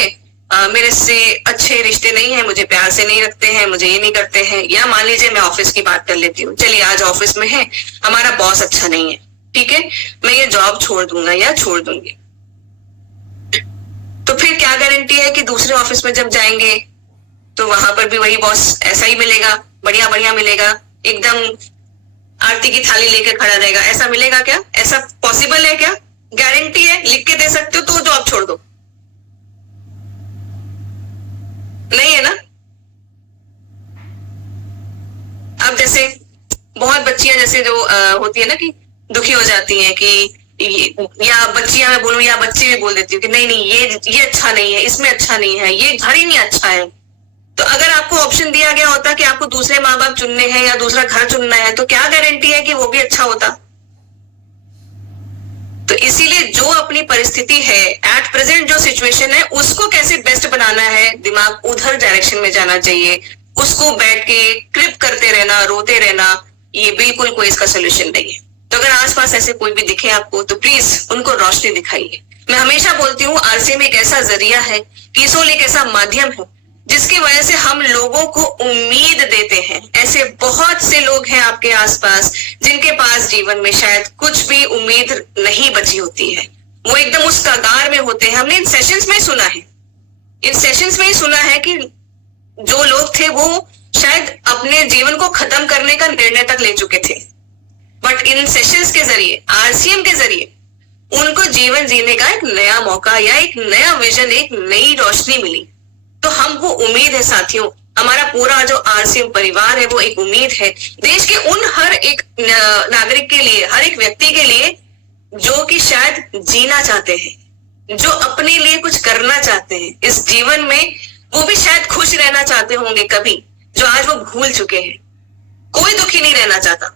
मेरे से अच्छे रिश्ते नहीं है, मुझे प्यार से नहीं रखते हैं, मुझे ये नहीं करते हैं। या मान लीजिए मैं ऑफिस की बात कर लेती हूँ, चलिए आज ऑफिस में है, हमारा बॉस अच्छा नहीं है, ठीक है, मैं ये जॉब छोड़ दूंगा या छोड़ दूंगी। तो फिर क्या गारंटी है कि दूसरे ऑफिस में जब जाएंगे तो वहां पर भी वही बॉस ऐसा ही मिलेगा, बढ़िया बढ़िया मिलेगा, एकदम आरती की थाली लेकर खड़ा रहेगा, ऐसा मिलेगा क्या? ऐसा पॉसिबल है क्या? गारंटी है, लिख के दे सकते हो तो जॉब छोड़ दो, नहीं है ना? अब जैसे बहुत बच्चियां जैसे जो होती है ना कि दुखी हो जाती हैं कि या बच्चियां मैं बोलूं या बच्चे भी बोल देती हूँ कि नहीं नहीं ये अच्छा नहीं है, इसमें अच्छा नहीं है, ये घर ही नहीं अच्छा है। तो अगर आपको ऑप्शन दिया गया होता कि आपको दूसरे माँ बाप चुनने हैं या दूसरा घर चुनना है, तो क्या गारंटी है कि वो भी अच्छा होता? तो इसीलिए जो अपनी परिस्थिति है, एट प्रेजेंट जो सिचुएशन है, उसको कैसे बेस्ट बनाना है, दिमाग उधर डायरेक्शन में जाना चाहिए। उसको बैठ के क्रिप करते रहना, रोते रहना, ये बिल्कुल कोई इसका सोल्यूशन नहीं है। तो अगर आसपास ऐसे कोई भी दिखे आपको तो प्लीज उनको रोशनी दिखाइए। मैं हमेशा बोलती हूँ आरसीएम एक ऐसा जरिया है, कीसोल एक ऐसा माध्यम है जिसकी वजह से हम लोगों को उम्मीद देते हैं। ऐसे बहुत से लोग हैं आपके आसपास जिनके पास जीवन में शायद कुछ भी उम्मीद नहीं बची होती है, वो एकदम उस कगार में होते हैं। हमने इन सेशंस में सुना है, इन सेशंस में ही सुना है कि जो लोग थे वो शायद अपने जीवन को खत्म करने का निर्णय तक ले चुके थे, बट इन सेशंस के जरिए, आरसीएम के जरिए उनको जीवन जीने का एक नया मौका या एक नया विजन, एक नई रोशनी मिली। तो हमको उम्मीद है साथियों, हमारा पूरा जो आरसीएम परिवार है वो एक उम्मीद है देश के उन हर एक नागरिक के लिए, हर एक व्यक्ति के लिए जो कि शायद जीना चाहते हैं, जो अपने लिए कुछ करना चाहते हैं इस जीवन में, वो भी शायद खुश रहना चाहते होंगे कभी, जो आज वो भूल चुके हैं। कोई दुखी नहीं रहना चाहता,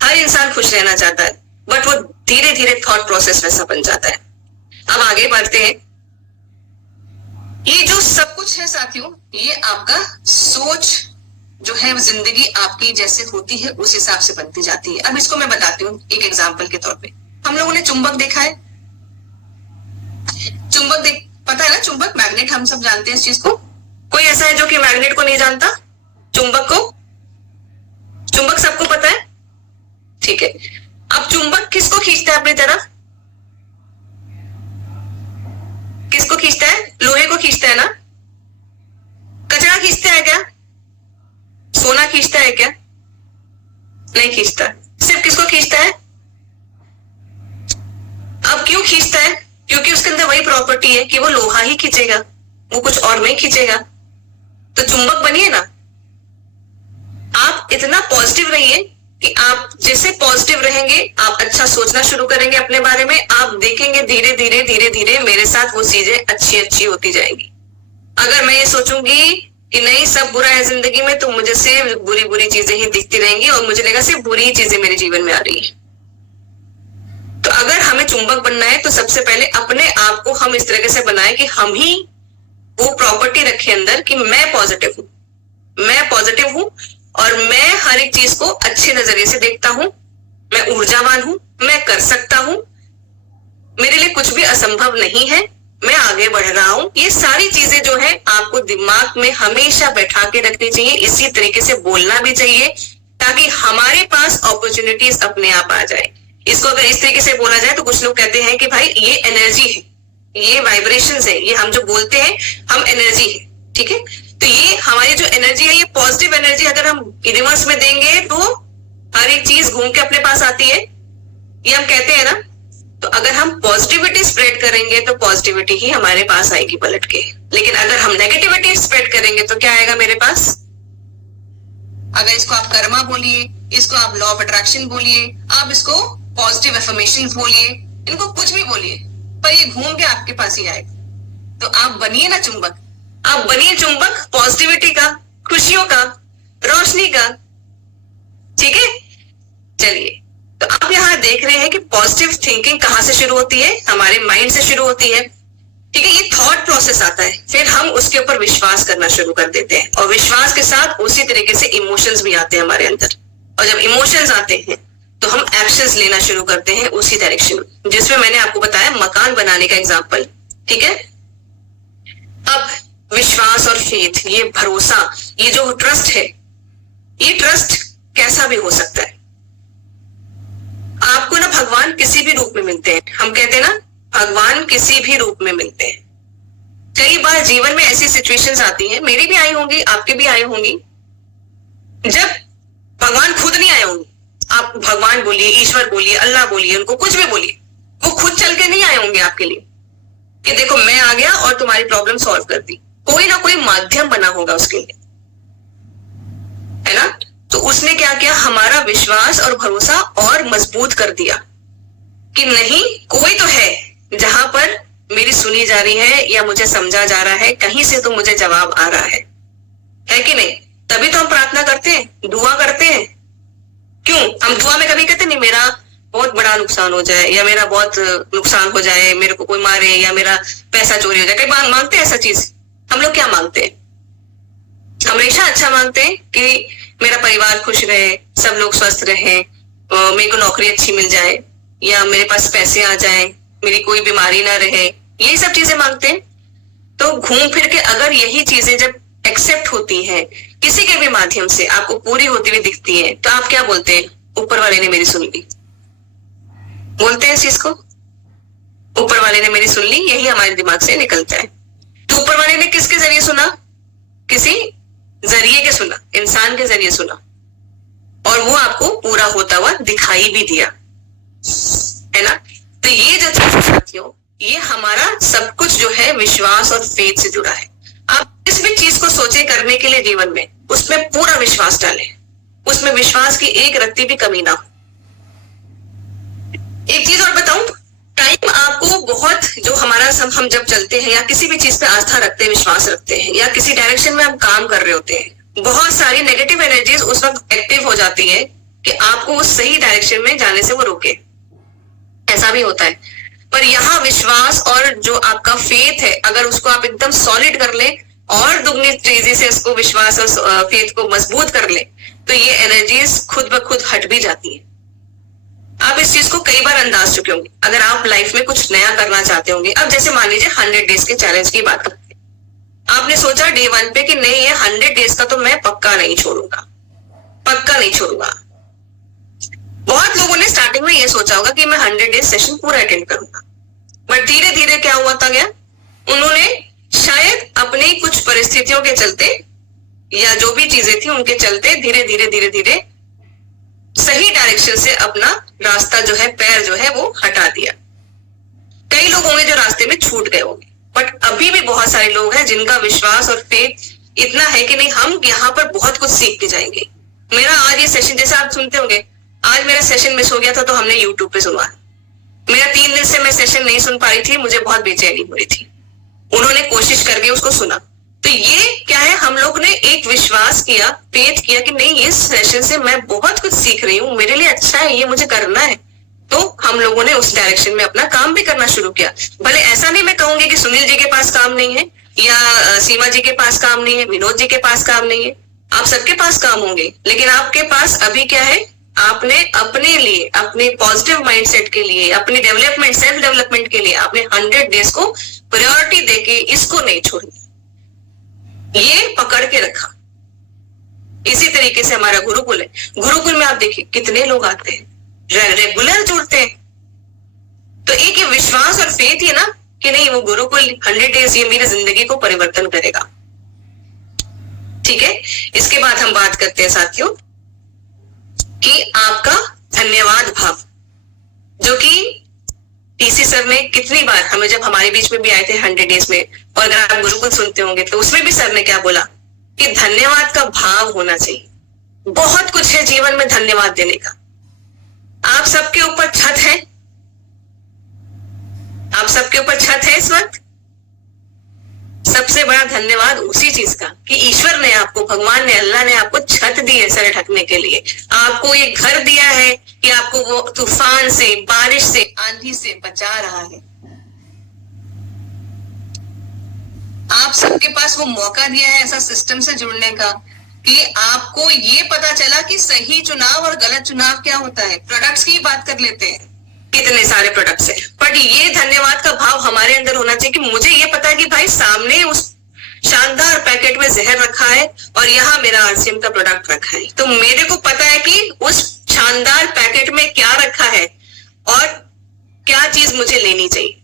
हर इंसान खुश रहना चाहता है, बट वो धीरे धीरे थॉट प्रोसेस वैसा बन जाता है। अब आगे बढ़ते हैं। ये जो सब कुछ है साथियों, ये आपका सोच जो है जिंदगी आपकी जैसे होती है उस हिसाब से बनती जाती है। अब इसको मैं बताती हूँ एक एग्जाम्पल के तौर पे। हम लोगों ने चुंबक देखा है, चुंबक पता है ना, चुंबक मैग्नेट, हम सब जानते हैं इस चीज को। कोई ऐसा है जो कि मैग्नेट को नहीं जानता? चुंबक को, चुंबक सबको पता है, ठीक है। अब चुंबक किसको खींचता है अपनी तरफ? किसको खींचता है? लोहे को खींचता है ना? कचरा खींचता है क्या? सोना खींचता है क्या? नहीं खींचता। सिर्फ किसको खींचता है? अब क्यों खींचता है? क्योंकि उसके अंदर वही प्रॉपर्टी है कि वो लोहा ही खींचेगा, वो कुछ और नहीं खींचेगा। तो चुंबक बनिए ना। आप इतना पॉजिटिव रहिए कि आप जैसे पॉजिटिव रहेंगे, आप अच्छा सोचना शुरू करेंगे अपने बारे में, आप देखेंगे धीरे धीरे धीरे धीरे मेरे साथ वो चीजें अच्छी अच्छी होती जाएंगी। अगर मैं ये सोचूंगी कि नहीं सब बुरा है जिंदगी में, तो मुझे सिर्फ बुरी बुरी चीजें ही दिखती रहेंगी और मुझे लगेगा सिर्फ बुरी ही चीजें मेरे जीवन में आ रही है। तो अगर हमें चुंबक बनना है तो सबसे पहले अपने आप को हम इस तरीके से बनाएं कि हम ही वो प्रॉपर्टी रखें अंदर कि मैं पॉजिटिव हूं, मैं पॉजिटिव हूं और मैं हर एक चीज को अच्छे नजरिए से देखता हूं, मैं ऊर्जावान हूं, मैं कर सकता हूं, मेरे लिए कुछ भी असंभव नहीं है, मैं आगे बढ़ रहा हूं। ये सारी चीजें जो है आपको दिमाग में हमेशा बैठा के रखनी चाहिए, इसी तरीके से बोलना भी चाहिए ताकि हमारे पास अपॉर्चुनिटीज अपने आप आ जाए। इसको अगर इस तरीके से बोला जाए तो कुछ लोग कहते हैं कि भाई ये एनर्जी है, ये वाइब्रेशंस है, ये हम जो बोलते हैं हम एनर्जी है, ठीक है। तो ये हमारी जो एनर्जी है, ये पॉजिटिव एनर्जी अगर हम यूनिवर्स में देंगे तो हर एक चीज घूम के अपने पास आती है, ये हम कहते हैं ना। तो अगर हम पॉजिटिविटी स्प्रेड करेंगे तो पॉजिटिविटी ही हमारे पास आएगी पलट के। लेकिन अगर हम नेगेटिविटी स्प्रेड करेंगे तो क्या आएगा मेरे पास? अगर इसको आप कर्मा बोलिए, इसको आप लॉ ऑफ अट्रैक्शन बोलिए, आप इसको पॉजिटिव एफर्मेशन बोलिए, इनको कुछ भी बोलिए, पर ये घूम के आपके पास ही आएगा। तो आप बनिए ना चुंबक, आप बनिए चुंबक पॉजिटिविटी का, खुशियों का, रोशनी का, ठीक है। चलिए, तो आप यहां देख रहे हैं कि पॉजिटिव थिंकिंग कहां से शुरू होती है? हमारे माइंड से शुरू होती है, ठीक है। ये थॉट प्रोसेस आता है, फिर हम उसके ऊपर विश्वास करना शुरू कर देते हैं और विश्वास के साथ उसी तरीके से इमोशंस भी आते हैं हमारे अंदर। और जब इमोशंस आते हैं तो हम एक्शंस लेना शुरू करते हैं उसी डायरेक्शन में, जिसमें मैंने आपको बताया मकान बनाने का एग्जांपल, ठीक है। अब विश्वास और फेथ, ये भरोसा, ये जो ट्रस्ट है, ये ट्रस्ट कैसा भी हो सकता है। आपको ना भगवान किसी भी रूप में मिलते हैं, हम कहते हैं ना भगवान किसी भी रूप में मिलते हैं। कई बार जीवन में ऐसी सिचुएशंस आती हैं, मेरी भी आई होंगी, आपके भी आई होंगी, जब भगवान खुद नहीं आए होंगे, आप भगवान बोलिए, ईश्वर बोलिए, अल्लाह बोलिए, उनको कुछ भी बोलिए, वो खुद चल के नहीं आए होंगे आपके लिए कि देखो मैं आ गया और तुम्हारी प्रॉब्लम सॉल्व कर दी। कोई ना कोई माध्यम बना होगा उसके लिए, है ना। तो उसने क्या किया, हमारा विश्वास और भरोसा और मजबूत कर दिया कि नहीं, कोई तो है जहां पर मेरी सुनी जा रही है या मुझे समझा जा रहा है, कहीं से तो मुझे जवाब आ रहा है कि नहीं। तभी तो हम प्रार्थना करते हैं, दुआ करते हैं। क्यों हम दुआ में कभी कहते नहीं मेरा बहुत बड़ा नुकसान हो जाए या मेरा बहुत नुकसान हो जाए, मेरे को कोई मारे या मेरा पैसा चोरी हो जाए, कई मांगते हैं ऐसा चीज। हम लोग क्या मांगते हैं, हमेशा अच्छा मांगते हैं कि मेरा परिवार खुश रहे, सब लोग स्वस्थ रहे, मेरे को नौकरी अच्छी मिल जाए या मेरे पास पैसे आ जाए, मेरी कोई बीमारी ना रहे, यही सब चीजें मांगते हैं। तो घूम फिर के अगर यही चीजें जब एक्सेप्ट होती हैं किसी के भी माध्यम से, आपको पूरी होती हुई दिखती है, तो आप क्या बोलते हैं, ऊपर वाले ने मेरी सुन ली, बोलते हैं इस चीज को, ऊपर वाले ने मेरी सुन ली, यही हमारे दिमाग से निकलता है। तो ऊपर वाले ने किसके जरिए सुना, किसी जरिए के सुना, इंसान के जरिए सुना, और वो आपको पूरा होता हुआ दिखाई भी दिया, है ना। तो ये जो चीज साथियों, ये हमारा सब कुछ जो है विश्वास और फेथ से जुड़ा है। आप किस भी चीज को सोचे करने के लिए जीवन में, उसमें पूरा विश्वास डालें, उसमें विश्वास की एक रत्ती भी कमी ना हो। एक चीज और बताऊं, टाइम आपको बहुत, जो हमारा हम जब चलते हैं या किसी भी चीज पे आस्था रखते हैं, विश्वास रखते हैं, या किसी डायरेक्शन में हम काम कर रहे होते हैं, बहुत सारी नेगेटिव एनर्जीज उस वक्त एक्टिव हो जाती है कि आपको उस सही डायरेक्शन में जाने से वो रोके, ऐसा भी होता है। पर यहाँ विश्वास और जो आपका फेथ है, अगर उसको आप एकदम सॉलिड कर ले और दुगनी तेजी से उसको विश्वास और फेथ को मजबूत कर ले, तो ये एनर्जीज खुद ब खुद हट भी जाती है। आप इस चीज को कई बार अंदाज चुके होंगे। अगर आप लाइफ में कुछ नया करना चाहते होंगे, अब जैसे मान लीजिए 100 डेज के चैलेंज की बात करते हैं, आपने सोचा डे 1 पे कि नहीं, ये 100 डेज का तो मैं पक्का नहीं छोड़ूंगा, पक्का नहीं छोड़ूंगा। बहुत लोगों ने स्टार्टिंग में ये सोचा होगा कि मैं 100 डेज सेशन पूरा अटेंड करूंगा, बट धीरे धीरे क्या हुआ था गया, उन्होंने शायद अपनी कुछ परिस्थितियों के चलते या जो भी चीजें थी उनके चलते धीरे धीरे सही डायरेक्शन से अपना रास्ता जो है, पैर जो है वो हटा दिया। कई लोग होंगे जो रास्ते में छूट गए होंगे, बट अभी भी बहुत सारे लोग हैं जिनका विश्वास और फेथ इतना है कि नहीं, हम यहाँ पर बहुत कुछ सीख के जाएंगे। मेरा आज ये सेशन, जैसे आप सुनते होंगे, आज मेरा सेशन मिस हो गया था तो हमने यूट्यूब पे सुना। मेरा 3 दिन से मैं सेशन नहीं सुन पा रही थी, मुझे बहुत बेचैनी हो रही थी, उन्होंने कोशिश करके उसको सुना। तो ये क्या है, हम लोग ने एक विश्वास किया, फेथ किया कि नहीं, इस सेशन से मैं बहुत कुछ सीख रही हूँ, मेरे लिए अच्छा है, ये मुझे करना है। तो हम लोगों ने उस डायरेक्शन में अपना काम भी करना शुरू किया। भले ऐसा नहीं मैं कहूंगी कि सुनील जी के पास काम नहीं है या सीमा जी के पास काम नहीं है, विनोद जी के पास काम नहीं है, आप सबके पास काम होंगे, लेकिन आपके पास अभी क्या है, आपने अपने लिए, अपने पॉजिटिव माइंडसेट के लिए, अपने डेवलपमेंट, सेल्फ डेवलपमेंट के लिए आपने 100 डेज को प्रायोरिटी देके इसको नहीं छोड़ना, ये पकड़ के रखा। इसी तरीके से हमारा गुरुकुल है, गुरुकुल में आप देखिए कितने लोग आते हैं, रेगुलर जुड़ते हैं। तो एक ये विश्वास और फेथ है ना कि नहीं, वो गुरुकुल 100 डेज ये मेरी जिंदगी को परिवर्तन करेगा। ठीक है, इसके बाद हम बात करते हैं साथियों कि आपका धन्यवाद भाव, जो कि टीसी सर ने कितनी बार हमें, जब हमारे बीच में भी आए थे 100 डेज में, और अगर आप गुरुकुल सुनते होंगे तो उसमें भी सर ने क्या बोला कि धन्यवाद का भाव होना चाहिए। बहुत कुछ है जीवन में धन्यवाद देने का। आप सबके ऊपर छत है, आप सबके ऊपर छत है इस वक्त। सबसे बड़ा धन्यवाद उसी चीज का कि ईश्वर ने आपको, भगवान ने, अल्लाह ने आपको छत दी है सर ढकने के लिए, आपको ये घर दिया है कि आपको वो तूफान से, बारिश से, आंधी से बचा रहा है। आप सबके पास वो मौका दिया है ऐसा सिस्टम से जुड़ने का कि आपको ये पता चला कि सही चुनाव और गलत चुनाव क्या होता है। प्रोडक्ट्स की बात कर लेते हैं, कितने सारे प्रोडक्ट्स है, बट ये धन्यवाद का भाव हमारे अंदर होना चाहिए कि मुझे ये पता है कि भाई सामने उस शानदार पैकेट में जहर रखा है और यहाँ मेरा आरसीएम का प्रोडक्ट रखा है, तो मेरे को पता है कि उस शानदार पैकेट में क्या रखा है और क्या चीज मुझे लेनी चाहिए।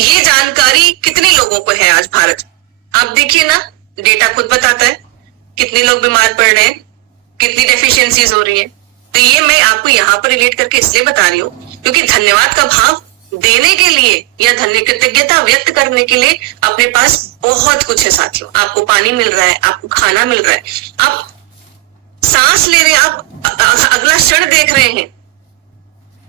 ये जानकारी कितने लोगों को है आज भारत? आप देखिए ना, डेटा खुद बताता है कितने लोग बीमार पड़ रहे हैं, कितनी डेफिशिएंसीज हो रही है। तो ये मैं आपको यहाँ पर रिलेट करके इसलिए बता रही हूँ क्योंकि धन्यवाद का भाव देने के लिए या कृतज्ञता व्यक्त करने के लिए अपने पास बहुत कुछ है साथियों। आपको पानी मिल रहा है, आपको खाना मिल रहा है, आप सांस ले रहे हैं, आप अगला क्षण देख रहे हैं,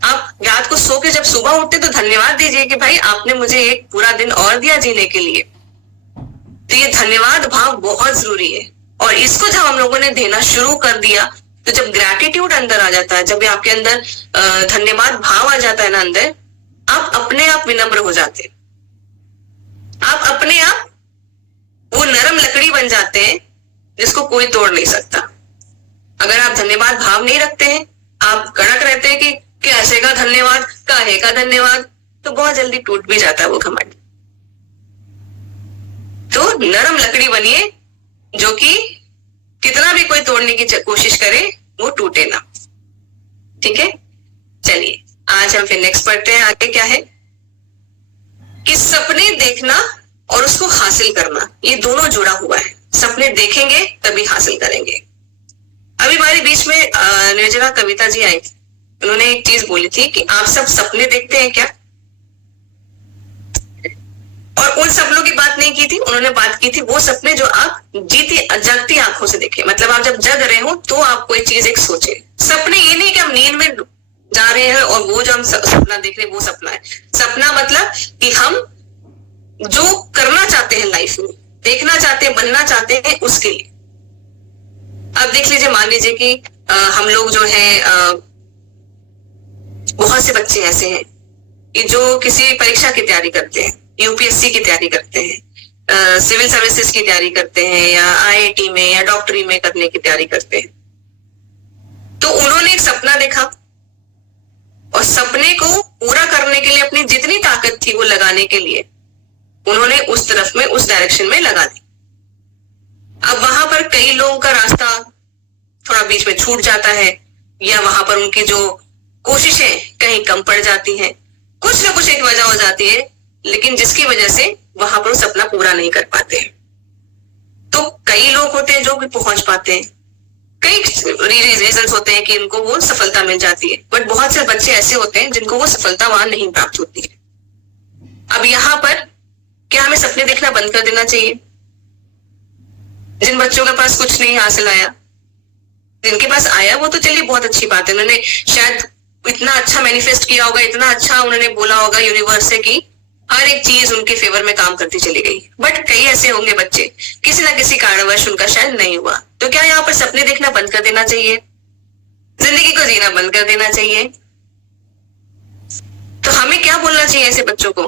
आप रात को सो के जब सुबह उठते तो धन्यवाद दीजिए कि भाई आपने मुझे एक पूरा दिन और दिया जीने के लिए। तो ये धन्यवाद भाव बहुत जरूरी है और इसको जब हम लोगों ने देना शुरू कर दिया तो जब ग्रैटिट्यूड अंदर आ जाता है, जब आपके अंदर धन्यवाद भाव आ जाता है ना अंदर, आप अपने आप विनम्र हो जाते हैं, आप अपने आप वो नरम लकड़ी बन जाते हैं जिसको कोई तोड़ नहीं सकता। अगर आप धन्यवाद भाव नहीं रखते हैं, आप कड़क रहते हैं कि कैसे का धन्यवाद, काहे का धन्यवाद, तो बहुत जल्दी टूट भी जाता है वो घमंड। तो नरम लकड़ी बनिए जो कि कितना भी कोई तोड़ने की कोशिश करे वो टूटे ना। ठीक है, चलिए आज हम फिर नेक्स्ट पढ़ते हैं। आगे क्या है कि सपने देखना और उसको हासिल करना, ये दोनों जुड़ा हुआ है। सपने देखेंगे तभी हासिल करेंगे। अभी हमारे बीच में निर्जला कविता जी आई, उन्होंने एक चीज बोली थी कि आप सब सपने देखते हैं क्या, और उन सपनों की बात नहीं की थी, उन्होंने बात की थी वो सपने जो आप जगती आंखों से देखें। मतलब आप जब जग रहे हो तो आप कोई चीज एक सोचे। सपने ये नहीं कि हम नींद में जा रहे हैं और वो जो हम सपना देख रहे हैं वो सपना है। सपना मतलब कि हम जो करना चाहते हैं लाइफ में, देखना चाहते हैं, बनना चाहते हैं, उसके लिए। अब देख लीजिए, मान लीजिए कि हम लोग जो है बहुत से बच्चे ऐसे हैं कि जो किसी परीक्षा की तैयारी करते हैं, यूपीएससी की तैयारी करते हैं, सिविल सर्विसेज की तैयारी करते हैं, या आईआईटी में या डॉक्टरी में करने की तैयारी करते हैं। तो उन्होंने एक सपना देखा और सपने को पूरा करने के लिए अपनी जितनी ताकत थी वो लगाने के लिए उन्होंने उस तरफ में, उस डायरेक्शन में लगा दी। अब वहां पर कई लोगों का रास्ता थोड़ा बीच में छूट जाता है, या वहां पर उनकी जो कोशिशें कहीं कम पड़ जाती हैं, कुछ ना कुछ एक वजह हो जाती है, लेकिन जिसकी वजह से वहां पर सपना पूरा नहीं कर पाते। तो कई लोग होते हैं जो भी पहुंच पाते हैं, कई रीजंस होते हैं कि उनको वो सफलता मिल जाती है, बट बहुत से बच्चे ऐसे होते हैं जिनको वो सफलता वहां नहीं प्राप्त होती है। अब यहाँ पर क्या हमें सपने देखना बंद कर देना चाहिए? जिन बच्चों के पास कुछ नहीं हासिल आया, जिनके पास आया वो तो चलिए बहुत अच्छी बात है, उन्होंने शायद इतना अच्छा मैनिफेस्ट किया होगा, इतना अच्छा उन्होंने बोला होगा यूनिवर्स से कि हर एक चीज उनके फेवर में काम करती चली गई। बट कई ऐसे होंगे बच्चे, किसी ना किसी कारणवश उनका शायद नहीं हुआ। तो क्या यहाँ पर सपने देखना बंद कर देना चाहिए? जिंदगी को जीना बंद कर देना चाहिए? तो हमें क्या बोलना चाहिए ऐसे बच्चों को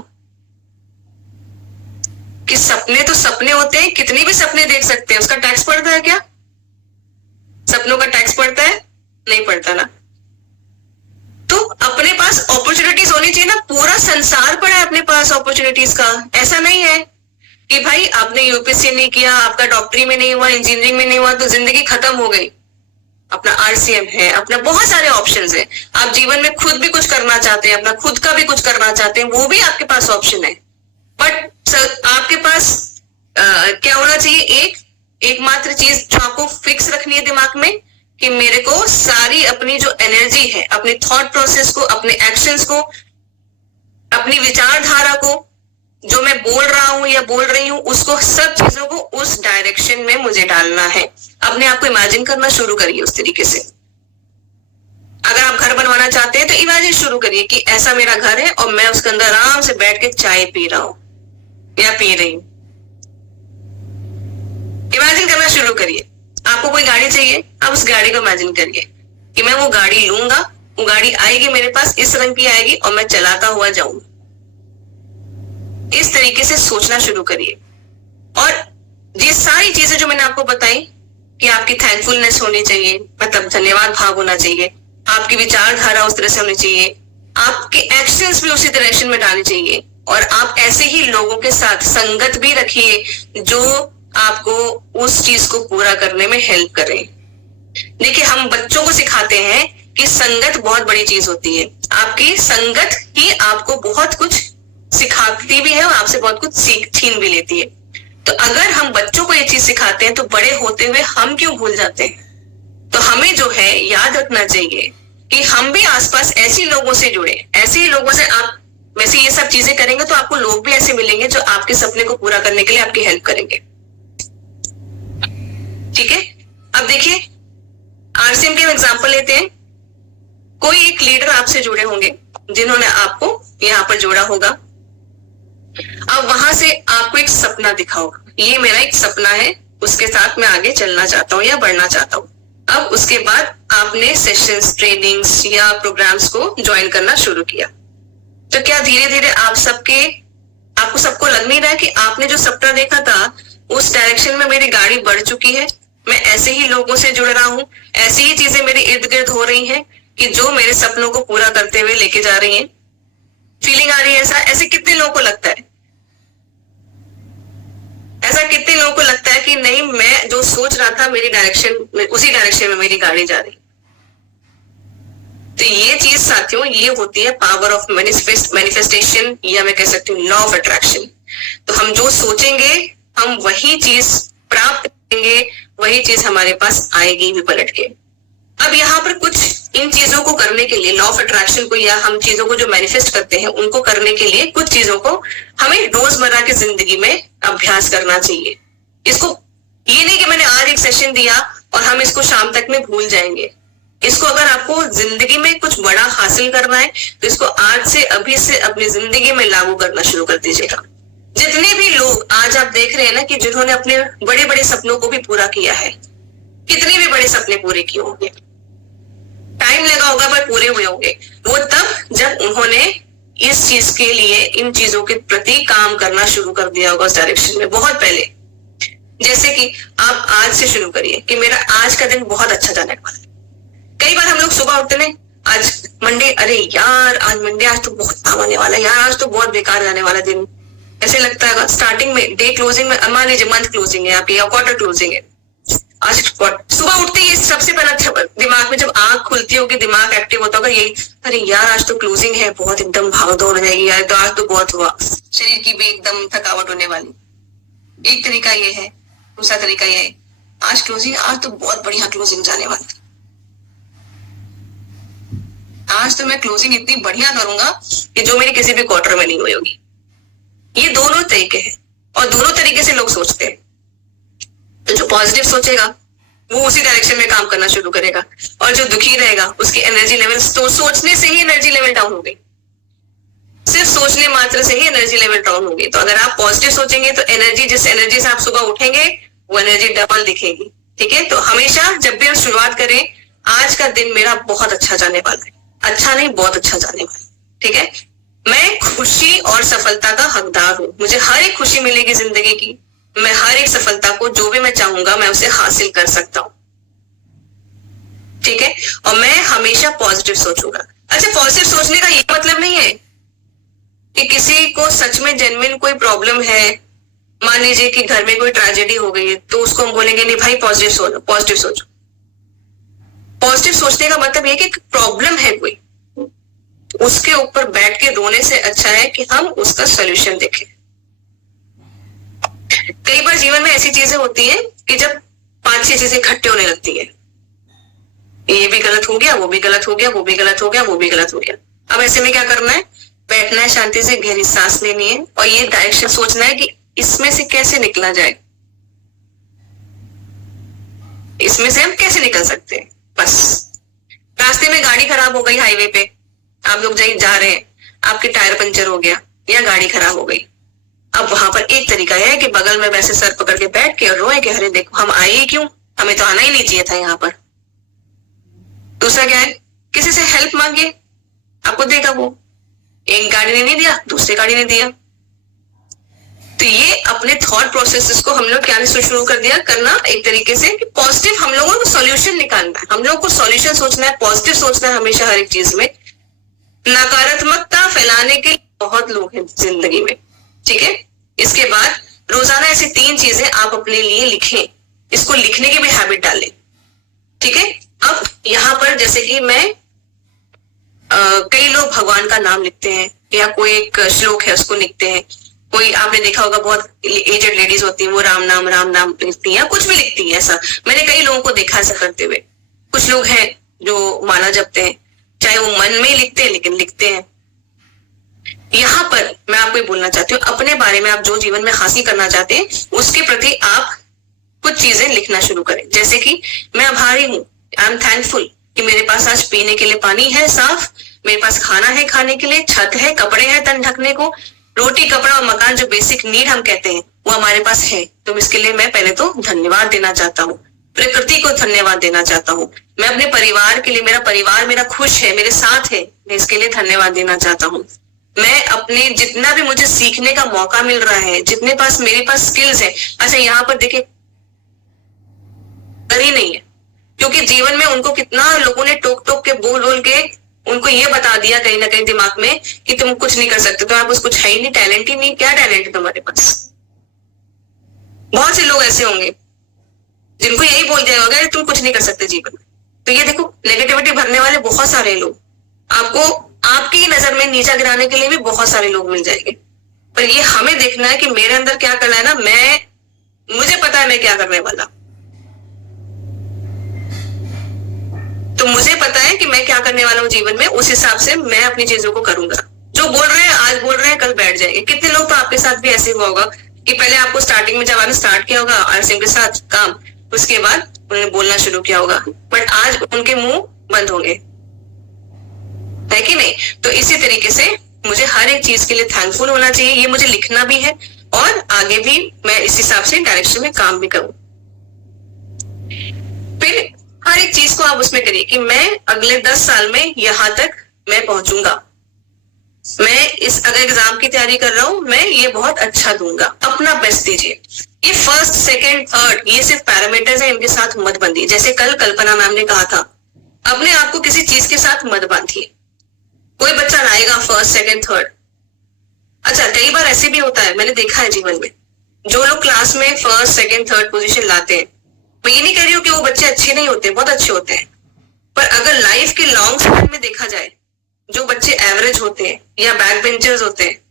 कि सपने तो सपने होते हैं, कितनी भी सपने देख सकते हैं, उसका टैक्स पड़ता है क्या? सपनों का टैक्स पड़ता है? नहीं पड़ता ना। तो अपने पास अपॉर्चुनिटीज होनी चाहिए ना, पूरा संसार पड़ा है अपने पास अपॉर्चुनिटीज का। ऐसा नहीं है कि भाई आपने यूपीएससी नहीं किया, आपका डॉक्टरी में नहीं हुआ, इंजीनियरिंग में नहीं हुआ तो जिंदगी खत्म हो गई। अपना आरसीएम है, अपना बहुत सारे ऑप्शंस है। आप जीवन में खुद भी कुछ करना चाहते हैं, अपना खुद का भी कुछ करना चाहते हैं, वो भी आपके पास ऑप्शन है। बट आपके पास क्या होना चाहिए? एकमात्र चीज जो आपको फिक्स रखनी है दिमाग में कि मेरे को सारी अपनी जो एनर्जी है, अपने थॉट प्रोसेस को, अपने एक्शंस को, अपनी विचारधारा को, जो मैं बोल रहा हूं या बोल रही हूं, उसको, सब चीजों को उस डायरेक्शन में मुझे डालना है। अपने आप को इमेजिन करना शुरू करिए उस तरीके से। अगर आप घर बनवाना चाहते हैं तो इमेजिन शुरू करिए कि ऐसा मेरा घर है और मैं उसके अंदर आराम से बैठ के चाय पी रहा हूं या पी रही हूं। इमेजिन करना शुरू करिए। आपको कोई गाड़ी चाहिए, आप उस गाड़ी को इमेजिन करिए कि मैं वो गाड़ी लूंगा, वो गाड़ी आएगी मेरे पास, इस रंग की आएगी और मैं चलाता हुआ जाऊंगा। इस तरीके से सोचना शुरू करिए। और ये सारी चीजें जो मैंने आपको बताई कि आपकी थैंकफुलनेस होनी चाहिए, मतलब धन्यवाद भाव होना चाहिए, आपकी विचारधारा उस तरह से होनी चाहिए, आपके एक्शंस भी उसी डायरेक्शन में डालने चाहिए, और आप ऐसे ही लोगों के साथ संगत भी रखिए जो आपको उस चीज को पूरा करने में हेल्प करें। देखिए, हम बच्चों को सिखाते हैं कि संगत बहुत बड़ी चीज होती है। आपकी संगत ही आपको बहुत कुछ सिखाती भी है और आपसे बहुत कुछ छीन भी लेती है। तो अगर हम बच्चों को ये चीज सिखाते हैं तो बड़े होते हुए हम क्यों भूल जाते हैं? तो हमें जो है याद रखना चाहिए कि हम भी आसपास ऐसे लोगों से जुड़े, ऐसे ही लोगों से आप वैसे ये सब चीजें करेंगे तो आपको लोग भी ऐसे मिलेंगे जो आपके सपने को पूरा करने के लिए आपकी हेल्प करेंगे। ठीक है, अब देखिए आरसीएम के एग्जांपल लेते हैं। कोई एक लीडर आपसे जुड़े होंगे जिन्होंने आपको यहाँ पर जोड़ा होगा। अब वहां से आपको एक सपना दिखा होगा, ये मेरा एक सपना है, उसके साथ मैं आगे चलना चाहता हूँ या बढ़ना चाहता हूँ। अब उसके बाद आपने सेशंस, ट्रेनिंग्स या प्रोग्राम्स को ज्वाइन करना शुरू किया, तो क्या धीरे धीरे आपको सबको लग नहीं रहा है कि आपने जो सपना देखा था उस डायरेक्शन में मेरी गाड़ी बढ़ चुकी है, मैं ऐसे ही लोगों से जुड़ रहा हूँ, ऐसी ही चीजें मेरे इर्द गिर्द हो रही हैं कि जो मेरे सपनों को पूरा करते हुए लेके जा रही हैं। फीलिंग आ रही है ऐसे कितने लोगों को लगता है? ऐसा कितने लोगों को लगता है कि नहीं, मैं जो सोच रहा था मेरी डायरेक्शन, उसी डायरेक्शन में मेरी गाड़ी जा रही। तो ये चीज साथियों, ये होती है पावर ऑफ मैनिफेस्टेशन, या मैं कह सकती हूँ लॉ ऑफ अट्रैक्शन। तो हम जो सोचेंगे हम वही चीज प्राप्त करेंगे, वही चीज हमारे पास आएगी भी पलट के। अब यहाँ पर कुछ इन चीजों को करने के लिए, लॉ ऑफ अट्रैक्शन को या हम चीजों को जो मैनिफेस्ट करते हैं उनको करने के लिए कुछ चीजों को हमें रोजमर्रा की जिंदगी में अभ्यास करना चाहिए। इसको ये नहीं कि मैंने आज एक सेशन दिया और हम इसको शाम तक में भूल जाएंगे। इसको अगर आपको जिंदगी में कुछ बड़ा हासिल करना है तो इसको आज से, अभी से अपनी जिंदगी में लागू करना शुरू कर दीजिएगा। जितने भी लोग आज आप देख रहे हैं ना कि जिन्होंने अपने बड़े बड़े सपनों को भी पूरा किया है, कितने भी बड़े सपने पूरे किए होंगे, टाइम लगा होगा पर पूरे हुए होंगे, वो तब जब उन्होंने इस चीज के लिए, इन चीजों के प्रति काम करना शुरू कर दिया होगा उस डायरेक्शन में बहुत पहले। जैसे कि आप आज से शुरू करिए कि मेरा आज का दिन बहुत अच्छा जाने वाला है। कई बार हम लोग सुबह उठते हैं, आज मंडे, अरे यार आज मंडे, आज तो बहुत काम आने वाला है यार, आज तो बहुत बेकार जाने वाला दिन, ऐसे लगता है। स्टार्टिंग में डे क्लोजिंग में, मान लीजिए मंथ क्लोजिंग है आपकी या क्वार्टर क्लोजिंग है, आज सुबह उठते ही सबसे पहला दिमाग में जब आंख खुलती होगी, दिमाग एक्टिव होता होगा यही, अरे यार आज तो क्लोजिंग है, बहुत एकदम भाग दौड़ हो जाएगी यार, तो आज तो बहुत हुआ, शरीर की भी एकदम थकावट होने वाली। एक तरीका ये है। दूसरा तरीका ये है, आज क्लोजिंग, आज तो बहुत बढ़िया क्लोजिंग जाने वाली, आज तो मैं क्लोजिंग इतनी बढ़िया करूंगा कि जो मेरी किसी भी क्वार्टर में नहीं हुई होगी। ये दोनों तरीके हैं और दोनों तरीके से लोग सोचते हैं। तो जो पॉजिटिव सोचेगा वो उसी डायरेक्शन में काम करना शुरू करेगा, और जो दुखी रहेगा उसकी एनर्जी लेवल, तो सोचने से ही एनर्जी लेवल डाउन हो गई, सिर्फ सोचने मात्र से ही एनर्जी लेवल डाउन होगी। तो अगर आप पॉजिटिव सोचेंगे तो एनर्जी, जिस एनर्जी से आप सुबह उठेंगे वो एनर्जी डबल दिखेगी। ठीक है, तो हमेशा जब भी हम शुरुआत करें, आज का दिन मेरा बहुत अच्छा जाने वाला है, अच्छा नहीं बहुत अच्छा जाने वाला है। ठीक है, मैं खुशी और सफलता का हकदार हूं, मुझे हर एक खुशी मिलेगी जिंदगी की, मैं हर एक सफलता को जो भी मैं चाहूंगा मैं उसे हासिल कर सकता हूं। ठीक है, और मैं हमेशा पॉजिटिव सोचूंगा। अच्छा, पॉजिटिव सोचने का ये मतलब नहीं है कि किसी को सच में जेन्युइन कोई प्रॉब्लम है, मान लीजिए कि घर में कोई ट्रेजेडी हो गई है, तो उसको हम बोलेंगे नहीं भाई पॉजिटिव सोचो, पॉजिटिव सोचो। पॉजिटिव सोचने का मतलब ये कि प्रॉब्लम है कोई, उसके ऊपर बैठ के रोने से अच्छा है कि हम उसका सोल्यूशन देखें। कई बार जीवन में ऐसी चीजें होती हैं कि जब 5-6 चीजें इकट्ठे होने लगती है, ये भी गलत हो गया, वो भी गलत हो गया, वो भी गलत हो गया, वो भी गलत हो गया। अब ऐसे में क्या करना है? बैठना है, शांति से गहरी सांस लेनी है और ये डायरेक्शन सोचना है कि इसमें से कैसे निकला जाए, इसमें से हम कैसे निकल सकते हैं। बस रास्ते में गाड़ी खराब हो गई, हाईवे पे आप लोग जा रहे हैं, आपके टायर पंचर हो गया या गाड़ी खराब हो गई। अब वहां पर एक तरीका है कि बगल में वैसे सर पकड़ के बैठ के और रोए कि अरे देखो हम आए ही क्यों, हमें तो आना ही नहीं चाहिए था यहाँ पर। दूसरा क्या है? किसी से हेल्प मांगिए, आपको देगा वो, एक गाड़ी ने नहीं दिया, दूसरी गाड़ी ने दिया। तो ये अपने थॉट प्रोसेसेस को हम लोग क्या शुरू कर दिया करना, एक तरीके से कि पॉजिटिव हम लोगों को सॉल्यूशन निकालना है, हम लोगों को सॉल्यूशन सोचना है, पॉजिटिव सोचना है हमेशा हर एक चीज में। नकारात्मकता फैलाने के बहुत लोग हैं जिंदगी में। ठीक है, इसके बाद रोजाना ऐसी 3 चीजें आप अपने लिए लिखें, इसको लिखने की भी हैबिट डालें। ठीक है, अब यहाँ पर जैसे कि मैं कई लोग भगवान का नाम लिखते हैं या कोई एक श्लोक है उसको लिखते हैं, कोई आपने देखा होगा बहुत एजेड लेडीज होती हैं वो राम नाम लिखती हैं या कुछ भी लिखती हैं। ऐसा मैंने कई लोगों को देखा ऐसा करते हुए। कुछ लोग हैं जो माला जपते हैं, चाहे वो मन में ही लिखते हैं लेकिन लिखते हैं। यहाँ पर मैं आपको ये बोलना चाहती हूँ, अपने बारे में आप जो जीवन में हासिल करना चाहते हैं उसके प्रति आप कुछ चीजें लिखना शुरू करें। जैसे कि मैं आभारी हूँ, आई एम थैंकफुल कि मेरे पास आज पीने के लिए पानी है साफ, मेरे पास खाना है खाने के लिए, छत है, कपड़े हैं तन ढकने को, रोटी कपड़ा और मकान जो बेसिक नीड हम कहते हैं वो हमारे पास है। तो इसके लिए मैं पहले तो धन्यवाद देना चाहता हूँ, प्रकृति को धन्यवाद देना चाहता हूँ। मैं अपने परिवार के लिए, मेरा परिवार मेरा खुश है, मेरे साथ है, मैं इसके लिए धन्यवाद देना चाहता हूँ। मैं अपने जितना भी मुझे सीखने का मौका मिल रहा है, जितने पास मेरे पास स्किल्स है, अच्छा यहाँ पर देखिए ही नहीं है, क्योंकि जीवन में उनको कितना लोगों ने टोक टोक के बोल बोल के उनको ये बता दिया कहीं ना कहीं दिमाग में कि तुम कुछ नहीं कर सकते, तुम्हारे पास कुछ है ही नहीं, टैलेंट ही नहीं। क्या टैलेंट है तुम्हारे पास? बहुत से लोग ऐसे होंगे जिनको यही बोल दिया होगा तुम कुछ नहीं कर सकते जीवन में। तो ये देखो, नेगेटिविटी भरने वाले बहुत सारे लोग, आपको आपकी नजर में नीचा गिराने के लिए भी बहुत सारे लोग मिल जाएंगे। पर ये हमें देखना है कि मेरे अंदर क्या करना है ना, मुझे पता है मैं क्या करने वाला, तो मुझे पता है कि मैं क्या करने वाला हूँ जीवन में, उस हिसाब से मैं अपनी चीजों को करूंगा। जो बोल रहे हैं आज बोल रहे हैं कल बैठ जाएंगे। कितने लोग तो आपके साथ भी ऐसे हुआ होगा कि पहले आपको स्टार्टिंग में जब आपने स्टार्ट किया होगा आरसीएम के साथ काम, उसके बाद उन्होंने बोलना शुरू किया होगा, बट आज उनके मुंह बंद होंगे, है कि नहीं? तो इसी तरीके से मुझे हर एक चीज के लिए थैंकफुल होना चाहिए, ये मुझे लिखना भी है और आगे भी मैं इस हिसाब से डायरेक्शन में काम भी करूं। फिर हर एक चीज को आप उसमें करिए कि मैं अगले 10 साल में यहां तक मैं पहुंचूंगा, मैं इस अगर एग्जाम की तैयारी कर रहा हूं मैं ये बहुत अच्छा दूंगा, अपना बेस्ट दीजिए। ये फर्स्ट सेकंड थर्ड ये सिर्फ पैरामीटर्स हैं, इनके साथ मत बंधिए। जैसे कल कल्पना मैम ने कहा था, अपने आप को किसी चीज के साथ मत बांधिए। कोई बच्चा लाएगा फर्स्ट सेकंड थर्ड, अच्छा कई बार ऐसे भी होता है, मैंने देखा है जीवन में, जो लोग क्लास में फर्स्ट सेकंड थर्ड पोजीशन लाते हैं, मैं ये नहीं कह रही हूँ कि वो बच्चे अच्छे नहीं होते, बहुत अच्छे होते हैं, पर अगर लाइफ के लॉन्ग स्पैन में देखा जाए, जो बच्चे एवरेज होते हैं या बैक बेंचर्स होते हैं,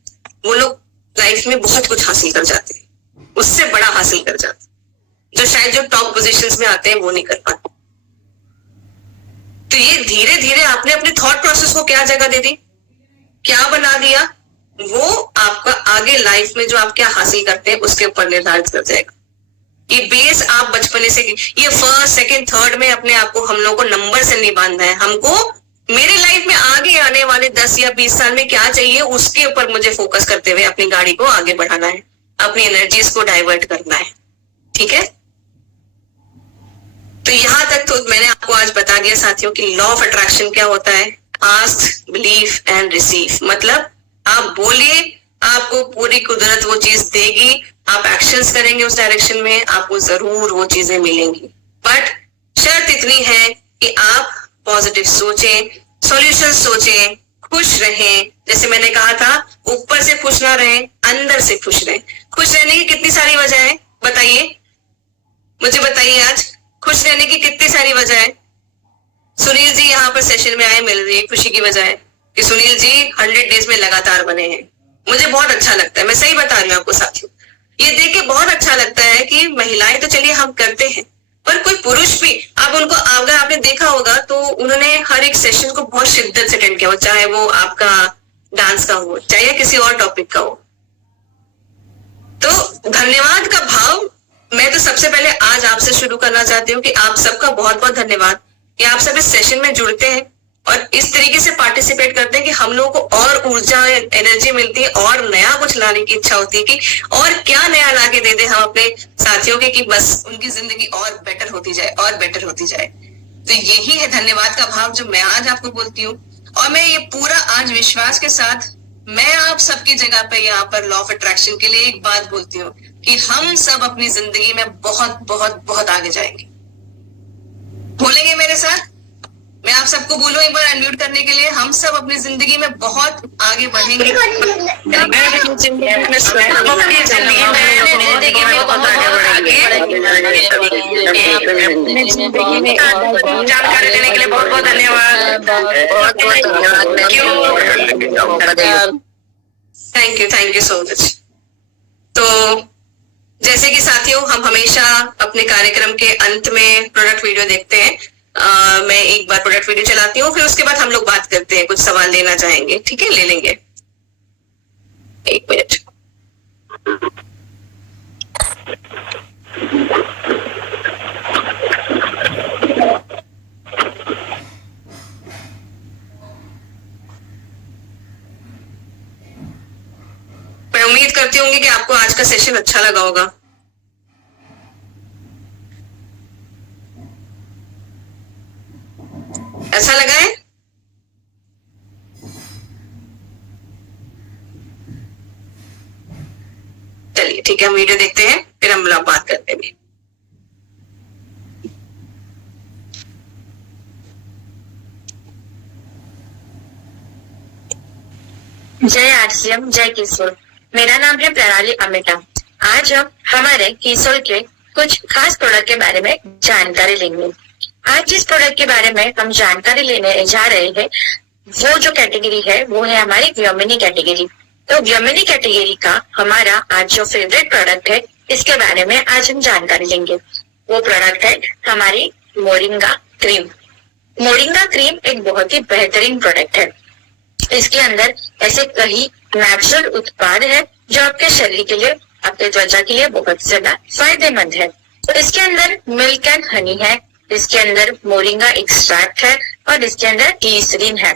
वो लोग लाइफ में बहुत कुछ हासिल कर जाते हैं, उससे बड़ा हासिल कर जाते हैं, जो शायद जो टॉप पोजीशंस में आते हैं वो नहीं कर पाते। तो ये धीरे धीरे आपने अपने थॉट प्रोसेस को क्या जगह दे दी, क्या बना दिया, वो आपका आगे लाइफ में जो आप क्या हासिल करते हैं उसके ऊपर निर्धारित कर जाएगा। ये बेस आप बचपने से, ये फर्स्ट सेकंड थर्ड में अपने आप को हम लोगों को नंबर से नहीं बांधना है, हमको मेरे लाइफ में आगे आने वाले 10 या 20 साल में क्या चाहिए उसके ऊपर मुझे फोकस करते हुए अपनी गाड़ी को आगे बढ़ाना है, अपनी एनर्जीज को डाइवर्ट करना है, ठीक है? तो यहां तक तो मैंने आपको आज बता दिया साथियों कि लॉ ऑफ अट्रैक्शन क्या होता है। आस्क, बिलीव एंड रिसीव, मतलब आप बोलिए, आपको पूरी कुदरत वो चीज देगी, आप एक्शंस करेंगे उस डायरेक्शन में, आपको जरूर वो चीजें मिलेंगी। बट शर्त इतनी है कि आप पॉजिटिव सोचें, सॉल्यूशन सोचें, खुश रहें। जैसे मैंने कहा था, ऊपर से खुश ना रहें, अंदर से खुश रहें। खुश रहने की कितनी सारी वजह है, बताइए, मुझे बताइए आज खुश रहने की कितनी सारी वजह है। सुनील जी यहाँ पर सेशन में आए, मिल रही है खुशी की वजह है कि सुनील जी 100 डेज में लगातार बने हैं। मुझे बहुत अच्छा लगता है, मैं सही बता रही हूँ आपको साथियों, ये देख के बहुत अच्छा लगता है कि महिलाएं तो चलिए हम करते हैं, पर कोई पुरुष भी, आप उनको अगर आपने देखा होगा तो उन्होंने हर एक सेशन को बहुत शिद्दत से अटेंड किया हो, चाहे वो आपका डांस का हो, चाहे किसी और टॉपिक का हो। तो धन्यवाद का भाव मैं तो सबसे पहले आज आपसे शुरू करना चाहती हूँ कि आप सबका बहुत बहुत धन्यवाद कि आप सब इस सेशन में जुड़ते हैं और इस तरीके से पार्टिसिपेट करते हैं कि हम लोगों को और ऊर्जा एनर्जी मिलती है और नया कुछ लाने की इच्छा होती है कि और क्या नया ला के दे दे हम अपने साथियों के, कि बस उनकी जिंदगी और बेटर होती जाए और बेटर होती जाए। तो यही है धन्यवाद का भाव जो मैं आज आपको बोलती हूँ। और मैं ये पूरा आज विश्वास के साथ मैं आप सबकी जगह पे यहाँ पर लॉ ऑफ अट्रैक्शन के लिए एक बात बोलती हूँ कि हम सब अपनी जिंदगी में बहुत बहुत बहुत आगे जाएंगे। बोलेंगे मेरे साथ? मैं आप सबको बोलूं एक बार अनम्यूट करने के लिए, हम सब अपनी जिंदगी में बहुत आगे बढ़ेंगे। जानकारी देने के लिए बहुत बहुत धन्यवाद। Thank you so much. तो जैसे कि साथियों, हम हमेशा अपने कार्यक्रम के अंत में प्रोडक्ट वीडियो देखते हैं। मैं एक बार प्रोडक्ट वीडियो चलाती हूँ, फिर उसके बाद हम लोग बात करते हैं, कुछ सवाल लेना चाहेंगे, ठीक है, ले लेंगे। एक मिनट। मैं उम्मीद करती हूँ कि आपको आज का सेशन अच्छा लगा होगा। अच्छा लगा है? चलिए ठीक है, हम वीडियो देखते हैं, फिर हम लोग बात करते हैं। जय आरसीएम, जय किशोर। मेरा नाम है प्रणाली अमिता। आज हम हमारे किशोर के कुछ खास प्रोडक्ट के बारे में जानकारी लेंगे। आज जिस प्रोडक्ट के बारे में हम जानकारी लेने जा रहे हैं, वो जो कैटेगरी है वो है हमारी व्योमिनी कैटेगरी। तो व्योमिनी कैटेगरी का हमारा आज जो फेवरेट प्रोडक्ट है, इसके बारे में आज हम जानकारी लेंगे। वो प्रोडक्ट है हमारी मोरिंगा क्रीम। मोरिंगा क्रीम एक बहुत ही बेहतरीन प्रोडक्ट है। इसके अंदर ऐसे कई नेचुरल उत्पाद है जो आपके शरीर के लिए, आपके त्वचा के लिए बहुत ज्यादा फायदेमंद है। तो इसके अंदर मिल्क एंड हनी है, इसके अंदर मोरिंगा एक्सट्रैक्ट है और इसके अंदर ग्लिसरीन है।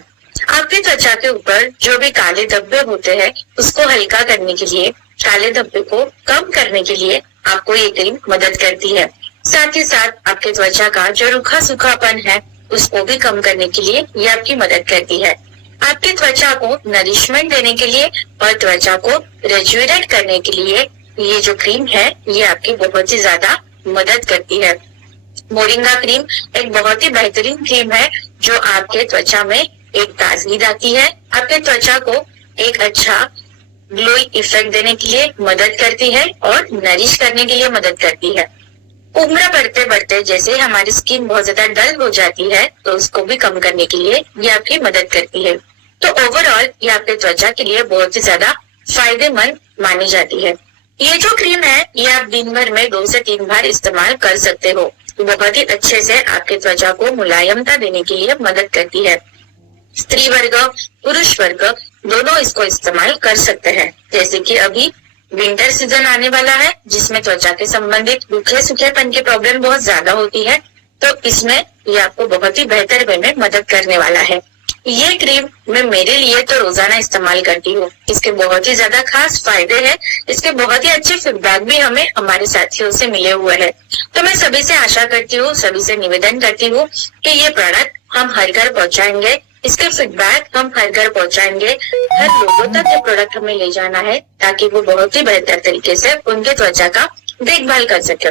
आपकी त्वचा के ऊपर जो भी काले धब्बे होते हैं, उसको हल्का करने के लिए, काले धब्बे को कम करने के लिए आपको ये क्रीम मदद करती है। साथ ही साथ आपके त्वचा का जो रूखा सूखापन है, उसको भी कम करने के लिए ये आपकी मदद करती है। आपकी त्वचा को नरिशमेंट देने के लिए और त्वचा को रेजुवेट करने के लिए ये जो क्रीम है, ये आपकी बहुत ही ज्यादा मदद करती है। मोरिंगा क्रीम एक बहुत ही बेहतरीन क्रीम है जो आपके त्वचा में एक ताजगी लाती है, आपके त्वचा को एक अच्छा ग्लोई इफेक्ट देने के लिए मदद करती है और नरिश करने के लिए मदद करती है। उम्र बढ़ते बढ़ते जैसे हमारी स्किन बहुत ज्यादा डल हो जाती है, तो उसको भी कम करने के लिए ये आपकी मदद करती है। तो ओवरऑल ये आपके त्वचा के लिए बहुत ही ज्यादा फायदेमंद मानी जाती है। ये जो क्रीम है, ये आप दिन भर में 2 से 3 बार इस्तेमाल कर सकते हो। बहुत ही अच्छे से आपके त्वचा को मुलायमता देने के लिए मदद करती है। स्त्री वर्ग, पुरुष वर्ग दोनों इसको इस्तेमाल कर सकते हैं। जैसे कि अभी विंटर सीजन आने वाला है, जिसमें त्वचा के संबंधित रूखे सूखेपन की प्रॉब्लम बहुत ज्यादा होती है, तो इसमें ये आपको बहुत ही बेहतर वे में मदद करने वाला है। ये क्रीम मैं मेरे लिए तो रोजाना इस्तेमाल करती हूँ। इसके बहुत ही ज्यादा खास फायदे हैं। इसके बहुत ही अच्छे फीडबैक भी हमें हमारे साथियों से मिले हुए हैं। तो मैं सभी से आशा करती हूँ, सभी से निवेदन करती हूँ कि ये प्रोडक्ट हम हर घर पहुँचाएंगे, इसके फीडबैक हम हर घर पहुँचाएंगे। हर लोगों तक ये प्रोडक्ट हमें ले जाना है, ताकि वो बहुत ही बेहतर तरीके से उनके त्वचा का देखभाल कर सके।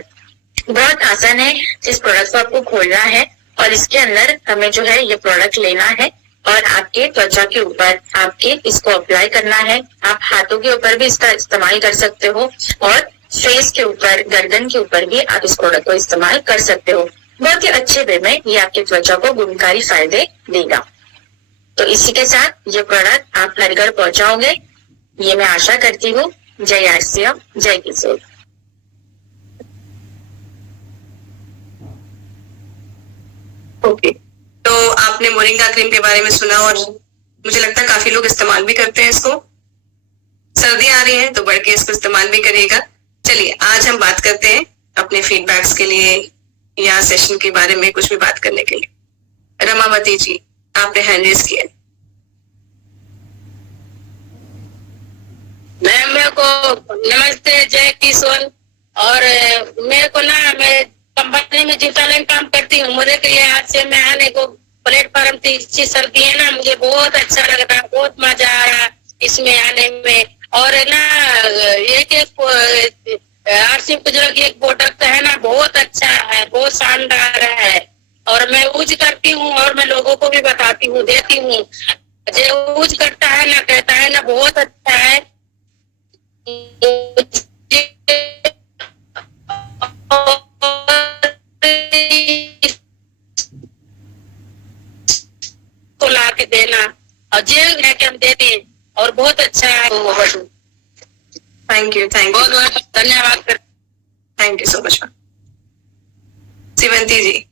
बहुत आसान है, इस प्रोडक्ट को आपको खोलना है और इसके अंदर हमें जो है ये प्रोडक्ट लेना है और आपके त्वचा के ऊपर आपके इसको अप्लाई करना है। आप हाथों के ऊपर भी इसका इस्तेमाल कर सकते हो और फेस के ऊपर, गर्दन के ऊपर भी आप इस प्रोडक्ट को इस्तेमाल कर सकते हो। बहुत ही अच्छे वे में ये आपके त्वचा को गुणकारी फायदे देगा। तो इसी के साथ ये प्रोडक्ट आप हर घर पहुंचाओगे, ये मैं आशा करती हूँ। जय आरसीएम, जय किशोर। ओके, तो आपने मोरिंगा क्रीम के बारे में सुना और मुझे लगता है काफी लोग इस्तेमाल भी करते हैं इसको। सर्दी आ रही है तो बढ़ के इसको इस्तेमाल भी करिएगा। चलिए आज हम बात करते हैं अपने फीडबैक्स के लिए या सेशन के बारे में कुछ भी बात करने के लिए। रमावती जी, आपने हैंड रेज किया। मैम मेरे को नमस्ते, जय किशोर। और मेरे को ना, मैं कंपनी में जूता लेन काम करती हूँ। मुझे तो ये आज से मैं आने को प्लेटफॉर्म 30 साल की है ना, मुझे बहुत अच्छा लग रहा, बहुत मजा आ रहा इसमें आने में। और ना एक आरसी गुजरात की एक प्रोडक्ट है ना, बहुत अच्छा है, बहुत शानदार है। और मैं यूज करती हूँ और मैं लोगों को भी बताती हूँ, देती हूँ। जो यूज करता है ना, कहता है ना बहुत अच्छा है। को ला के देना और जेल लेके हम देते हैं और बहुत अच्छा है। थैंक यू, थैंक बहुत यू, बहुत धन्यवाद। Thank you so much. Shivanti ji.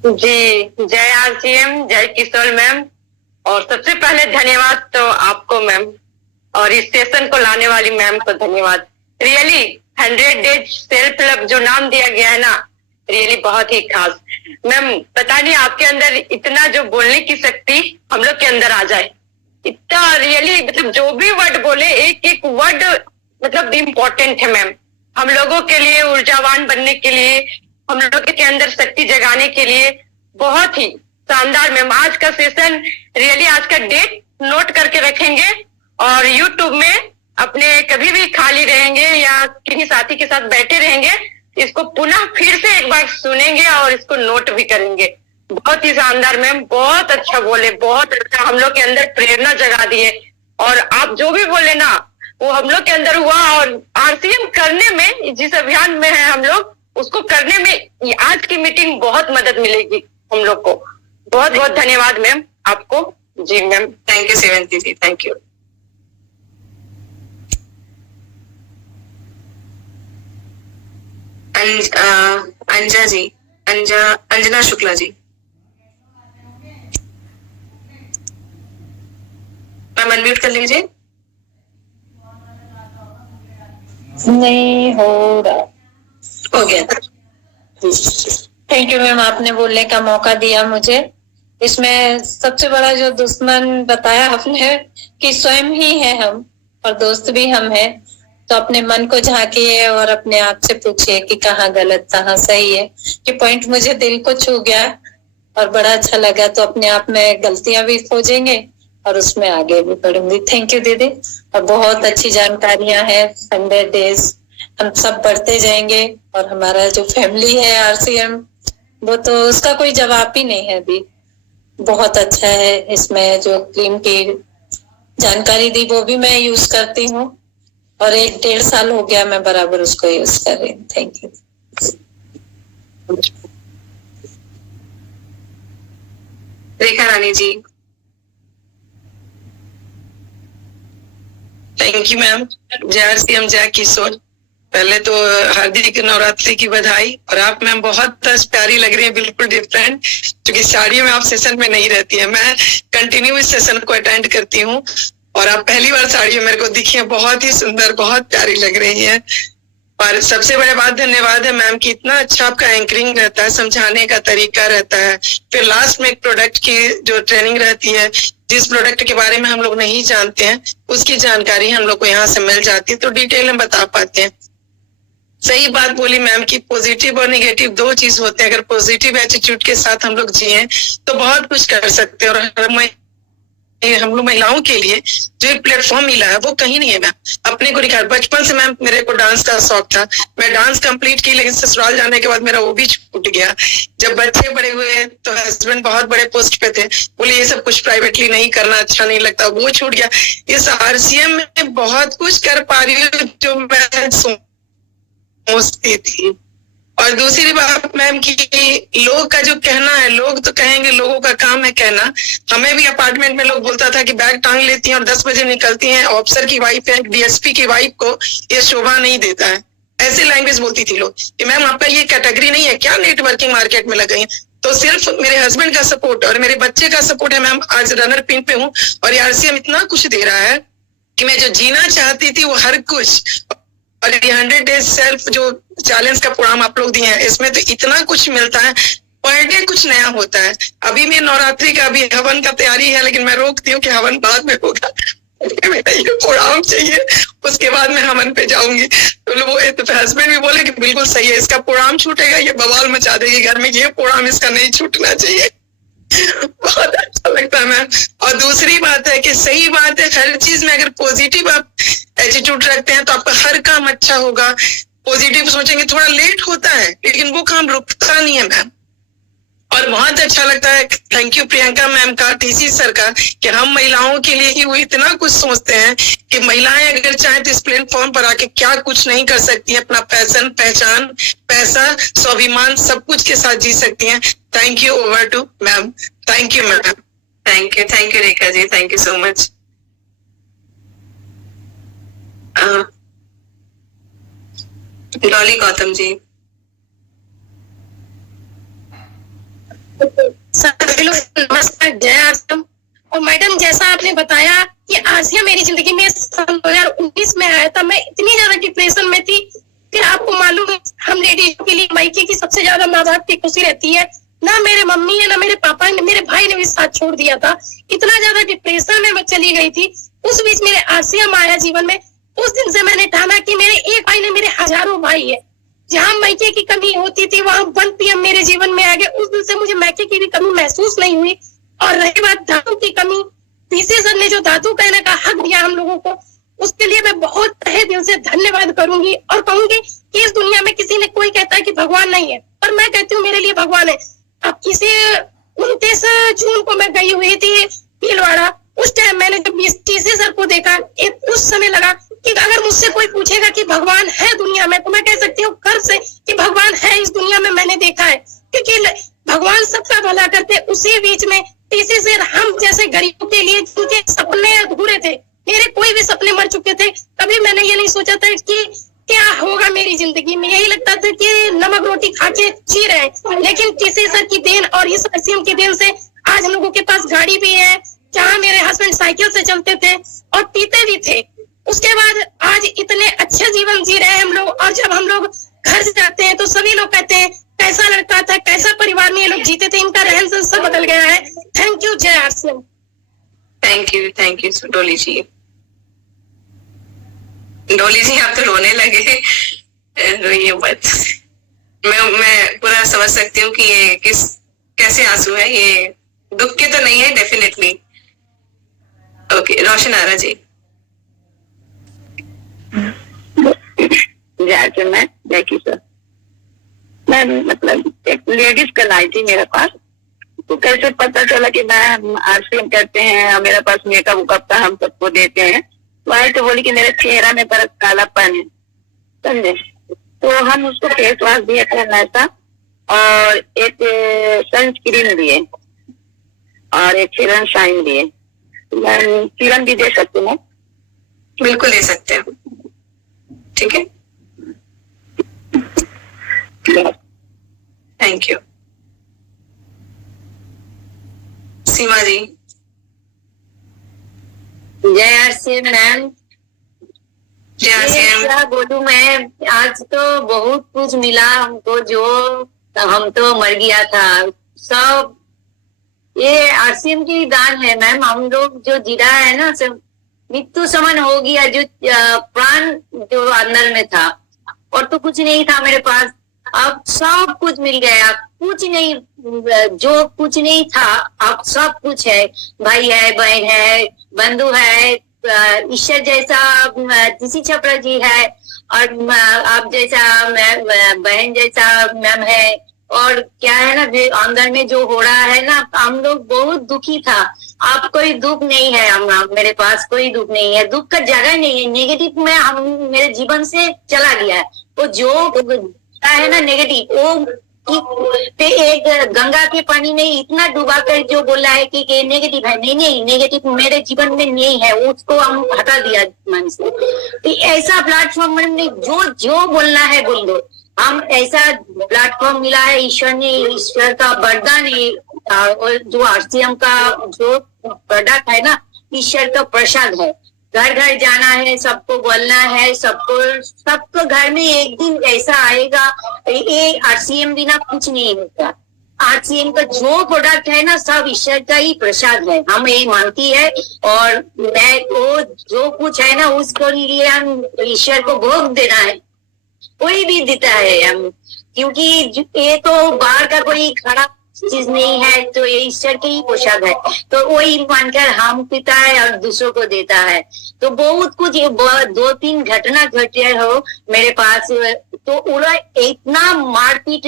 जी, जय आरसीएम, जय किशोर मैम। और सबसे पहले धन्यवाद तो आपको मैम, और इस सेशन को लाने वाली मैम को धन्यवाद। रियली 100 डेज सेल्फ लव जो नाम दिया गया है ना, रियली बहुत ही खास। मैम पता नहीं आपके अंदर इतना जो बोलने की शक्ति हम लोग के अंदर आ जाए, इतना रियली मतलब जो भी वर्ड बोले एक एक वर्ड मतलब इम्पोर्टेंट है मैम, हम लोगों के लिए ऊर्जावान बनने के लिए, हम लोग के अंदर शक्ति जगाने के लिए। बहुत ही शानदार मैम आज का सेशन, रियली आज का डेट नोट करके रखेंगे और यूट्यूब में अपने कभी भी खाली रहेंगे या किसी साथी के साथ बैठे रहेंगे, इसको पुनः फिर से एक बार सुनेंगे और इसको नोट भी करेंगे। बहुत ही शानदार मैम, बहुत अच्छा बोले, बहुत अच्छा, हम लोग के अंदर प्रेरणा जगा दिए। और आप जो भी बोले ना वो हम लोग के अंदर हुआ, और आरसीएम करने में जिस अभियान में है हम लोग उसको करने में आज की मीटिंग बहुत मदद मिलेगी हम लोग को। बहुत बहुत धन्यवाद मैम आपको। जी ma'am, thank you Sevanti ji, thank you. Anja ji, Anjana Shukla ji, ma'am unmute कर लीजिए। नहीं हो रहा। हो गया। थैंक यू मैम, आपने बोलने का मौका दिया मुझे। इसमें सबसे बड़ा जो दुश्मन बताया आपने कि स्वयं ही है हम, और दोस्त भी हम हैं। तो अपने मन को झांकिए और अपने आप से पूछिए कि कहाँ गलत कहाँ सही है। ये पॉइंट मुझे दिल को छू गया और बड़ा अच्छा लगा। तो अपने आप में गलतियां भी खोजेंगे और उसमें आगे भी बढ़ूंगी। थैंक यू दीदी, और बहुत अच्छी जानकारियां हैं। 100 डेज हम सब बढ़ते जाएंगे, और हमारा जो फैमिली है आरसीएम, वो तो उसका कोई जवाब ही नहीं है अभी। बहुत अच्छा है। इसमें जो क्लीन की जानकारी दी वो भी मैं यूज करती हूँ, और 1-1.5 साल हो गया मैं बराबर उसको यूज कर रही हूँ। Thank you. Rekha Rani ji. Thank you ma'am. जय आरसीएम, जय किशोर। पहले तो हार्दिक नवरात्रि की बधाई। और आप मैम बहुत प्यारी लग रही है, बिल्कुल डिफरेंट, क्योंकि साड़ियों में आप सेशन में नहीं रहती है। मैं कंटिन्यू इस सेशन को अटेंड करती हूँ और आप पहली बार साड़ियों मेरे को दिखी है, बहुत ही सुंदर, बहुत प्यारी लग रही है। और सबसे बड़े बात धन्यवाद है मैम कि इतना अच्छा आपका एंकरिंग रहता है, समझाने का तरीका रहता है। फिर लास्ट में एक प्रोडक्ट की जो ट्रेनिंग रहती है, जिस प्रोडक्ट के बारे में हम लोग नहीं जानते हैं उसकी जानकारी हम लोग को यहाँ से मिल जाती है, तो डिटेल में बता पाते हैं। सही बात बोली मैम कि पॉजिटिव और नेगेटिव दो चीज होते हैं। अगर पॉजिटिव एटीट्यूड के साथ हम लोग जिए तो बहुत कुछ कर सकते हैं। और हम लोग महिलाओं के लिए जो एक प्लेटफॉर्म मिला है वो कहीं नहीं है मैम। अपने को दिखा, बचपन से मैम मेरे को डांस का शौक था, मैं डांस कंप्लीट की, लेकिन ससुराल जाने के बाद मेरा वो भी छूट गया। जब बच्चे बड़े हुए तो हस्बैंड बहुत बड़े पोस्ट पे थे, बोले ये सब कुछ प्राइवेटली नहीं करना, अच्छा नहीं लगता, वो छूट गया। इस आरसीएम में बहुत कुछ कर पा रही हूँ जो मैं सोचती थी। और दूसरी बात मैम की लोग का जो कहना है, लोग तो कहेंगे, लोगों का काम है कहना। हमें भी अपार्टमेंट में लोग बोलता था कि बैग टांग लेती हैं और 10 बजे निकलती हैं, ऑफिसर की वाइफ है, डीएसपी की वाइफ को ये शोभा नहीं देता है, ऐसी लैंग्वेज बोलती थी लोग कि मैम आपका ये कैटेगरी नहीं है क्या, नेटवर्किंग मार्केट में लग गई है। तो सिर्फ मेरे हस्बैंड का सपोर्ट और मेरे बच्चे का सपोर्ट है मैम, आज रनर पिन पे हूँ। और आरसीएम इतना कुछ दे रहा है कि मैं जो जीना चाहती थी वो हर कुछ। और ये 100 डेज सेल्फ जो चैलेंज का प्रोग्राम आप लोग दिए हैं, इसमें तो इतना कुछ मिलता है, पर डे कुछ नया होता है। अभी मैं नवरात्रि का अभी हवन का तैयारी है, लेकिन मैं रोकती हूँ कि हवन बाद में होगा, मेरा ये प्रोग्राम चाहिए, उसके बाद मैं हवन पे जाऊंगी। तो वो हस्बैंड भी बोले कि बिल्कुल सही है, इसका प्रोग्राम छूटेगा ये बवाल मचा देगी घर में, ये प्रोग्राम इसका नहीं छूटना चाहिए। बहुत अच्छा लगता है मैम। और दूसरी बात है कि सही बात है, हर चीज में अगर पॉजिटिव आप एटीट्यूड रखते हैं तो आपका हर काम अच्छा होगा। पॉजिटिव सोचेंगे, थोड़ा लेट होता है लेकिन वो काम रुकता नहीं है मैम। और बहुत अच्छा लगता है, थैंक यू प्रियंका मैम का, टीसी सर का, कि हम महिलाओं के लिए ही वो इतना कुछ सोचते हैं कि महिलाएं अगर चाहें तो इस प्लेटफॉर्म पर आके क्या कुछ नहीं कर सकती है, अपना पैशन, पहचान, पैसा, स्वाभिमान सब कुछ के साथ जी सकती हैं। Thank you, over to ma'am. Thank you ma'am. Thank you Rekha ji, thank you so much. Dolly Gautam ji. Hello नमस्कार, जय आरसीएम। और मैडम जैसा आपने बताया कि आसिया मेरी जिंदगी में सन 2019 में आया था, मैं इतनी ज्यादा डिप्रेशन में थी। फिर आपको मालूम है हम लेडीज के लिए मायके की सबसे ज्यादा माँ बाप की खुशी रहती है। ना मेरे मम्मी है ना मेरे पापा ने, मेरे भाई ने भी साथ छोड़ दिया था। इतना ज्यादा डिप्रेशन में मैं चली गई थी। उस बीच मेरे आसिया आया जीवन में। उस दिन से मैंने ठाना कि मेरे एक भाई ने मेरे हजारों भाई है। जहाँ मायके की कमी होती थी वहां 1 PM मेरे जीवन में आ गए। उस दिन से मुझे मायके की भी कमी महसूस नहीं हुई। और रही बात धातु की कमी, पीसी सर ने जो धातु कहने का हक दिया हम लोगों को, उसके लिए मैं बहुत तहे दिल से धन्यवाद करूंगी। और कहूंगी कि इस दुनिया में किसी ने कोई कहता है कि भगवान नहीं है, पर मैं कहती हूँ मेरे लिए भगवान है। अब किसी 29 जून को मैं गई हुई थी भीलवाड़ा। उस टाइम मैंने जब टीसी सर को देखा, एक उस समय लगा कि अगर मुझसे कोई पूछेगा कि भगवान है दुनिया में, तो मैं कह सकती हूँ गर्व से कि भगवान है इस दुनिया में, मैंने देखा है। क्योंकि भगवान सबका भला करते। उसी बीच में टीसी सर हम जैसे गरीबों के लिए जिनके सपने अधूरे थे, मेरे कोई भी सपने मर चुके थे, कभी मैंने ये नहीं सोचा था कि क्या होगा मेरी जिंदगी में। यही लगता था कि नमक रोटी खा के जी रहे हैं। लेकिन टीसी सर की देन और इस आरसीएम की देन से आज हम लोगों के पास गाड़ी भी है, जहाँ मेरे हस्बैंड साइकिल से चलते थे और पीते भी थे। उसके बाद आज इतने अच्छे जीवन जी रहे हैं हम लोग। और जब हम लोग घर जाते हैं तो सभी लोग कहते हैं कैसा लड़का था, कैसा परिवार में ये लोग जीते थे, इनका रहन सहन सब बदल गया है। थैंक यू, जय आरसीएम। थैंक यू डोली जी। डोली जी आप तो रोने लगे, रोइए मत। मैं पूरा समझ सकती हूँ कि ये कैसे आंसू है। ये दुख के तो नहीं है डेफिनेटली। ओके, रोशन आरा जी। जय किशोर। मैं मतलब एक लेडीज कल आई थी मेरे पास, तो कैसे पता चला कि मैं आरसीएम करते हैं और मेरे पास मेकअप वेकअप का हम सबको देते हैं। तो आई तो बोली कि मेरे चेहरा में बड़ा कालापन है, समझे। तो हम उसको फेस वॉश दिए थे ऐसा, और एक सनस्क्रीन दिए और एक सीरम शाइन दिए। मैं सीरम भी दे सकती हूँ? बिल्कुल दे सकते हैं, ठीक है। Thank you. सीमा जी। जय आरसीएम मैम। जय आरसीएम। क्या बोलूं मैं, आज तो बहुत कुछ मिला हमको, जो हम तो मर गया था सब। ये आरसीएम की दान है मैम। हम लोग जो जी रहा है ना, सब मृत्यु समान हो गया। जो प्राण जो अंदर में था, और तो कुछ नहीं था मेरे पास, अब सब कुछ मिल गया। कुछ नहीं, जो कुछ नहीं था अब सब कुछ है। भाई है, बहन है, बंधु है, ईश्वर जैसा किसी छपरा जी है, और आप जैसा बहन जैसा मैम है। और क्या है ना, अंदर में जो हो रहा है ना, हम लोग बहुत दुखी था। अब कोई दुख नहीं है, हम मेरे पास कोई दुख नहीं है। दुख का जगह नहीं है। नेगेटिव में हम मेरे जीवन से चला गया है। वो जो है ना नेगेटिव, वो एक गंगा के पानी में इतना डूबा कर जो बोला है कि नेगेटिव है, नहीं, नेगेटिव मेरे जीवन में नहीं है, उसको हम हटा दिया मन से। तो ऐसा प्लेटफॉर्म में जो बोलना है बोल दो। हम ऐसा प्लेटफॉर्म मिला है, ईश्वर का वरदान है। और जो आरसीएम का जो प्रोडक्ट है ना, ईश्वर का प्रसाद है। घर घर जाना है, सबको बोलना है, सबको घर में एक दिन ऐसा आएगा। ये आरसीएम बिना कुछ नहीं होता। आरसीएम का जो प्रोडक्ट है ना, सब ईश्वर का ही प्रसाद है, हम ये मानती है। और मैं वो जो कुछ है ना, उसको लिए हम ईश्वर को भोग देना है, कोई भी देता है हम। क्योंकि ये तो बाहर का कोई खराब चीज नहीं है, तो ये ईश्वर के ही पोशाक है। तो वही मानकर हम पीता है और दूसरों को देता है। तो बहुत कुछ 2-3 घटना घटे हो मेरे पास। तो उन्होंने इतना मारपीट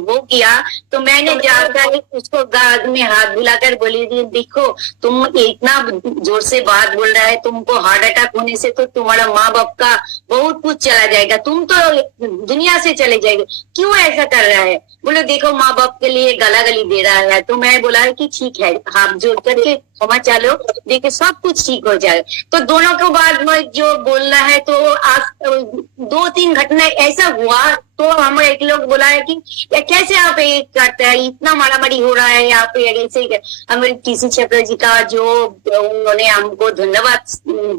वो किया, तो मैंने जाकर उसको गाद में हाथ बुलाकर बोली, देखो तुम इतना जोर से बात बोल रहा है, तुमको हार्ट अटैक होने से तो तुम्हारा माँ बाप का बहुत कुछ चला जाएगा, तुम तो दुनिया से चले जाएंगे, क्यों ऐसा कर रहा है। बोले देखो माँ बाप के लिए गला गाली दे रहा है। तो मैं बोला कि ठीक है, हाथ जोड़ करके क्षमा चालो, देखिए सब कुछ ठीक हो जाए। तो दोनों के बाद में जो बोलना है, तो आज 2-3 घटना ऐसा हुआ, तो हमें एक लोग बोला है कि कैसे आप ये करते हैं, इतना मारामारी हो रहा है यहाँ पे, ऐसे हमें टीसी छपरा जी का जो उन्होंने हमको धन्यवाद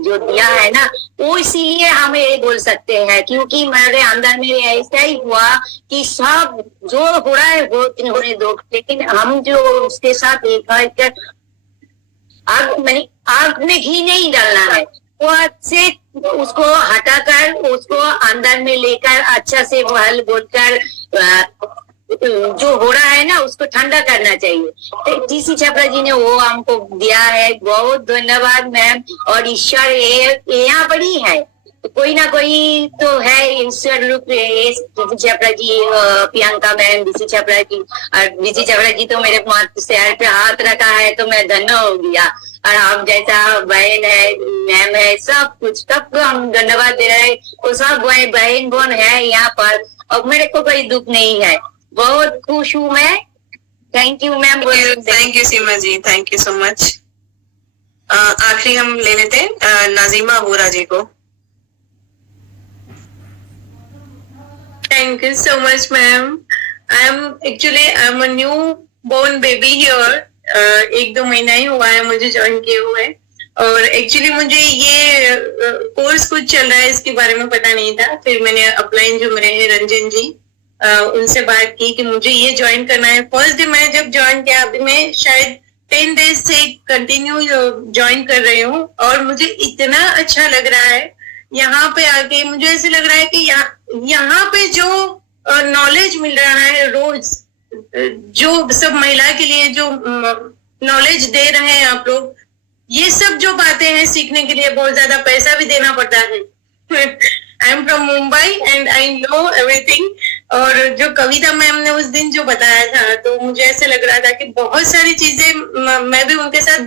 जो दिया है ना, वो इसीलिए हमें ये बोल सकते हैं, क्योंकि मेरे अंदर में ऐसा ही हुआ कि सब जो हो रहा है वो होने दो, लेकिन हम जो उसके साथ एक आग में घी नहीं डालना है, वो से उसको हटाकर उसको अंदर में लेकर अच्छा से हल बोलकर जो हो रहा है ना उसको ठंडा करना चाहिए। टीसी छपरा जी ने वो हमको दिया है, बहुत धन्यवाद मैम। और ईश्वर यहाँ पर ही है, तो कोई ना कोई तो है ईश्वर रूप। टीसी छपरा जी, प्रियंका मैम, डीसी छपरा जी, और डीसी छपरा जी तो मेरे शहर पे हाथ रखा है तो मैं धन्य हो गया। और आप जैसा बहन है, मैम है, सब कुछ सबको हम धन्यवाद दे रहे हैं। वो सब बहन बोन है यहाँ पर, और मेरे को कोई दुख नहीं है, बहुत खुश हूँ मैं। Thank you ma'am. Thank you Seema ji, thank you so much. आखिरी हम ले लेते हैं नाजिमा वोरा जी को। Thank you so much, ma'am. I'm a new born baby here. 1-2 महीना ही हुआ है मुझे ज्वाइन किए हुए, और एक्चुअली मुझे ये कोर्स कुछ चल रहा है इसके बारे में पता नहीं था। फिर मैंने अपलाइन जो मेरे हैं रंजन जी, उनसे बात की कि मुझे ये ज्वाइन करना है। फर्स्ट डे मैंने जब ज्वाइन किया, अभी मैं शायद 10 डेज से कंटिन्यू ज्वाइन कर रही हूँ, और मुझे इतना अच्छा लग रहा है यहाँ पे आके। मुझे ऐसे लग रहा है कि यहाँ पे जो नॉलेज मिल रहा है रोज, जो सब महिला के लिए जो नॉलेज दे रहे हैं आप लोग, ये सब जो बातें हैं सीखने के लिए बहुत ज्यादा पैसा भी देना पड़ता है। I am from Mumbai and I know everything. और जो कविता मैम ने उस दिन जो बताया था, तो मुझे ऐसे लग रहा था कि बहुत सारी चीजें मैं भी उनके साथ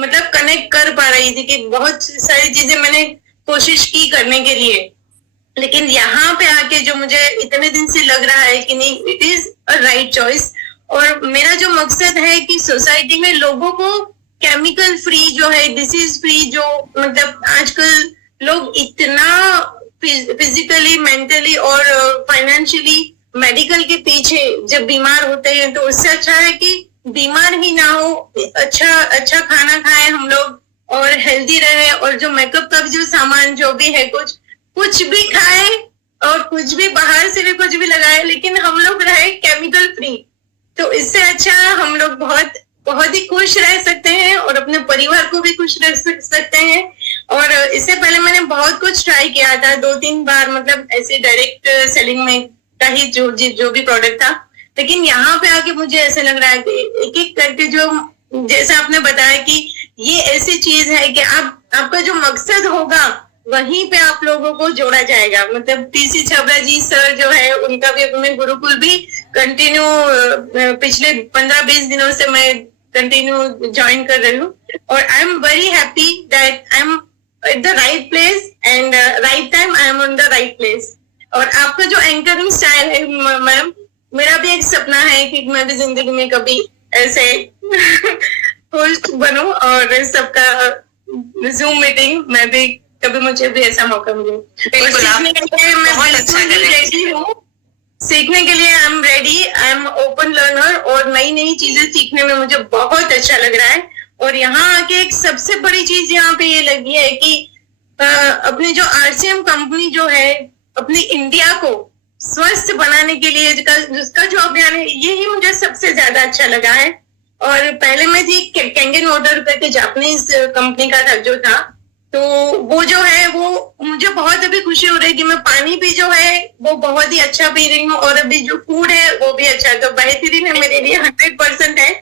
मतलब कनेक्ट कर पा रही थी, कि बहुत सारी चीजें मैंने कोशिश की करने के लिए, लेकिन यहाँ पे आके जो मुझे इतने दिन से लग रहा है कि नहीं, it is a right choice. और मेरा जो मकसद है कि सोसाइटी में लोगों को केमिकल फ्री जो है, डिसीज फ्री जो, मतलब आजकल लोग इतना फिजिकली, मेंटली और फाइनेंशियली मेडिकल के पीछे जब बीमार होते हैं, तो उससे अच्छा है कि बीमार ही ना हो, अच्छा खाना खाएं हम लोग और हेल्दी रहे, और जो मेकअप का जो सामान जो भी है, कुछ भी खाए और कुछ भी बाहर से भी कुछ भी लगाए, लेकिन हम लोग रहे केमिकल फ्री। तो इससे अच्छा हम लोग बहुत ही खुश रह सकते हैं और अपने परिवार को भी खुश रख सकते हैं। और इससे पहले मैंने बहुत कुछ ट्राई किया था, 2-3 बार, मतलब ऐसे डायरेक्ट सेलिंग में का ही जो भी प्रोडक्ट था, लेकिन यहाँ पे आके मुझे ऐसे लग रहा है कि एक एक करके जो, जैसे आपने बताया कि ये ऐसी चीज है कि आपका जो मकसद होगा वहीं पे आप लोगों को जोड़ा जाएगा। मतलब टीसी छबरा जी सर जो है, उनका भी अपने गुरुकुल भी कंटिन्यू पिछले 15-20 दिनों से मैं कंटिन्यू ज्वाइन कर रही हूँ, और I am very happy that I am at the right place and right time, I am on the right place. और आपका जो एंकरिंग स्टाइल है मैम, मेरा भी एक सपना है कि मैं भी जिंदगी में कभी ऐसे होस्ट बनूं और सबका जूम मीटिंग में भी कभी मुझे भी ऐसा मौका मिले। सीखने के लिए मैं बिल्कुल रेडी हूँ, सीखने के लिए I am ready, I am open learner, और नई चीजें सीखने में मुझे बहुत अच्छा लग रहा है। और यहाँ आके एक सबसे बड़ी चीज यहाँ पे ये लगी है कि अपनी जो RCM कंपनी जो है, अपनी इंडिया को स्वस्थ बनाने के लिए जिसका जो अभियान है, यही मुझे सबसे ज्यादा अच्छा लगा है। और पहले मैं थी कैंगन वाटर करके जापानीज कंपनी का जो था, तो वो जो है वो मुझे बहुत अभी खुशी हो रही है कि मैं पानी भी जो है वो बहुत ही अच्छा पी रही हूँ, और अभी जो फूड है वो भी अच्छा है, तो बेहतरीन है मेरे लिए, 100% है।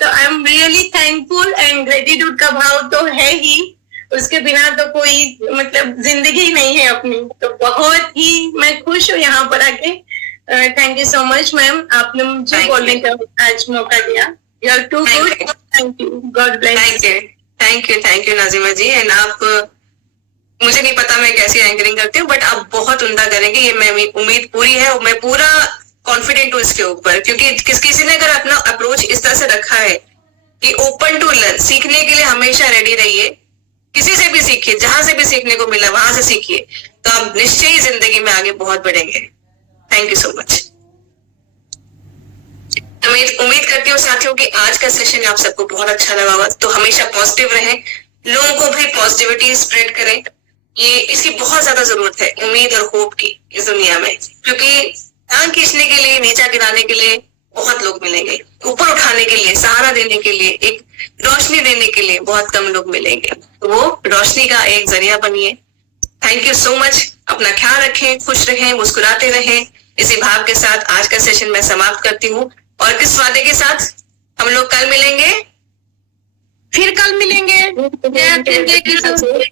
तो I am really thankful, and gratitude का भाव तो है ही, उसके बिना तो कोई मतलब जिंदगी नहीं है अपनी। तो बहुत ही मैं खुश हूँ यहाँ पर आके। Thank you so much ma'am, आपने मुझे बोलने का आज मौका दिया। You are too good, thank you, God bless. Thank you Najima ji. And आप, मुझे नहीं पता मैं कैसी एंकरिंग करती हूँ, बट आप बहुत उम्दा करेंगे, ये मैं उम्मीद पूरी है। मैं पूरा कॉन्फिडेंट हूँ इसके ऊपर, क्योंकि किसी ने अगर अपना अप्रोच इस तरह से रखा है कि ओपन टू लर्न, सीखने के लिए हमेशा रेडी रहिए, किसी से भी सीखिए, जहां से भी सीखने को मिला वहां से सीखिए, तो आप निश्चय ही जिंदगी में आगे बहुत बढ़ेंगे। Thank you so much. उम्मीद करती हूँ साथियों कि आज का सेशन आप सबको बहुत अच्छा लगा होगा। तो हमेशा पॉजिटिव रहें, लोगों को भी पॉजिटिविटी स्प्रेड करें, ये इसकी बहुत ज्यादा जरूरत है उम्मीद और होप की इस दुनिया में, क्योंकि टांग खींचने के लिए, नीचा गिराने के लिए बहुत लोग मिलेंगे, ऊपर उठाने के लिए, सहारा देने के लिए, एक रोशनी देने के लिए बहुत कम लोग मिलेंगे। तो वो रोशनी का एक जरिया बनिए। Thank you so much. अपना ख्याल रखें, खुश रहें, मुस्कुराते रहें। इसी भाव के साथ आज का सेशन मैं समाप्त करती हूँ, और किस वादे के साथ? हम लोग कल मिलेंगे, फिर कल मिलेंगे। जय किशोर।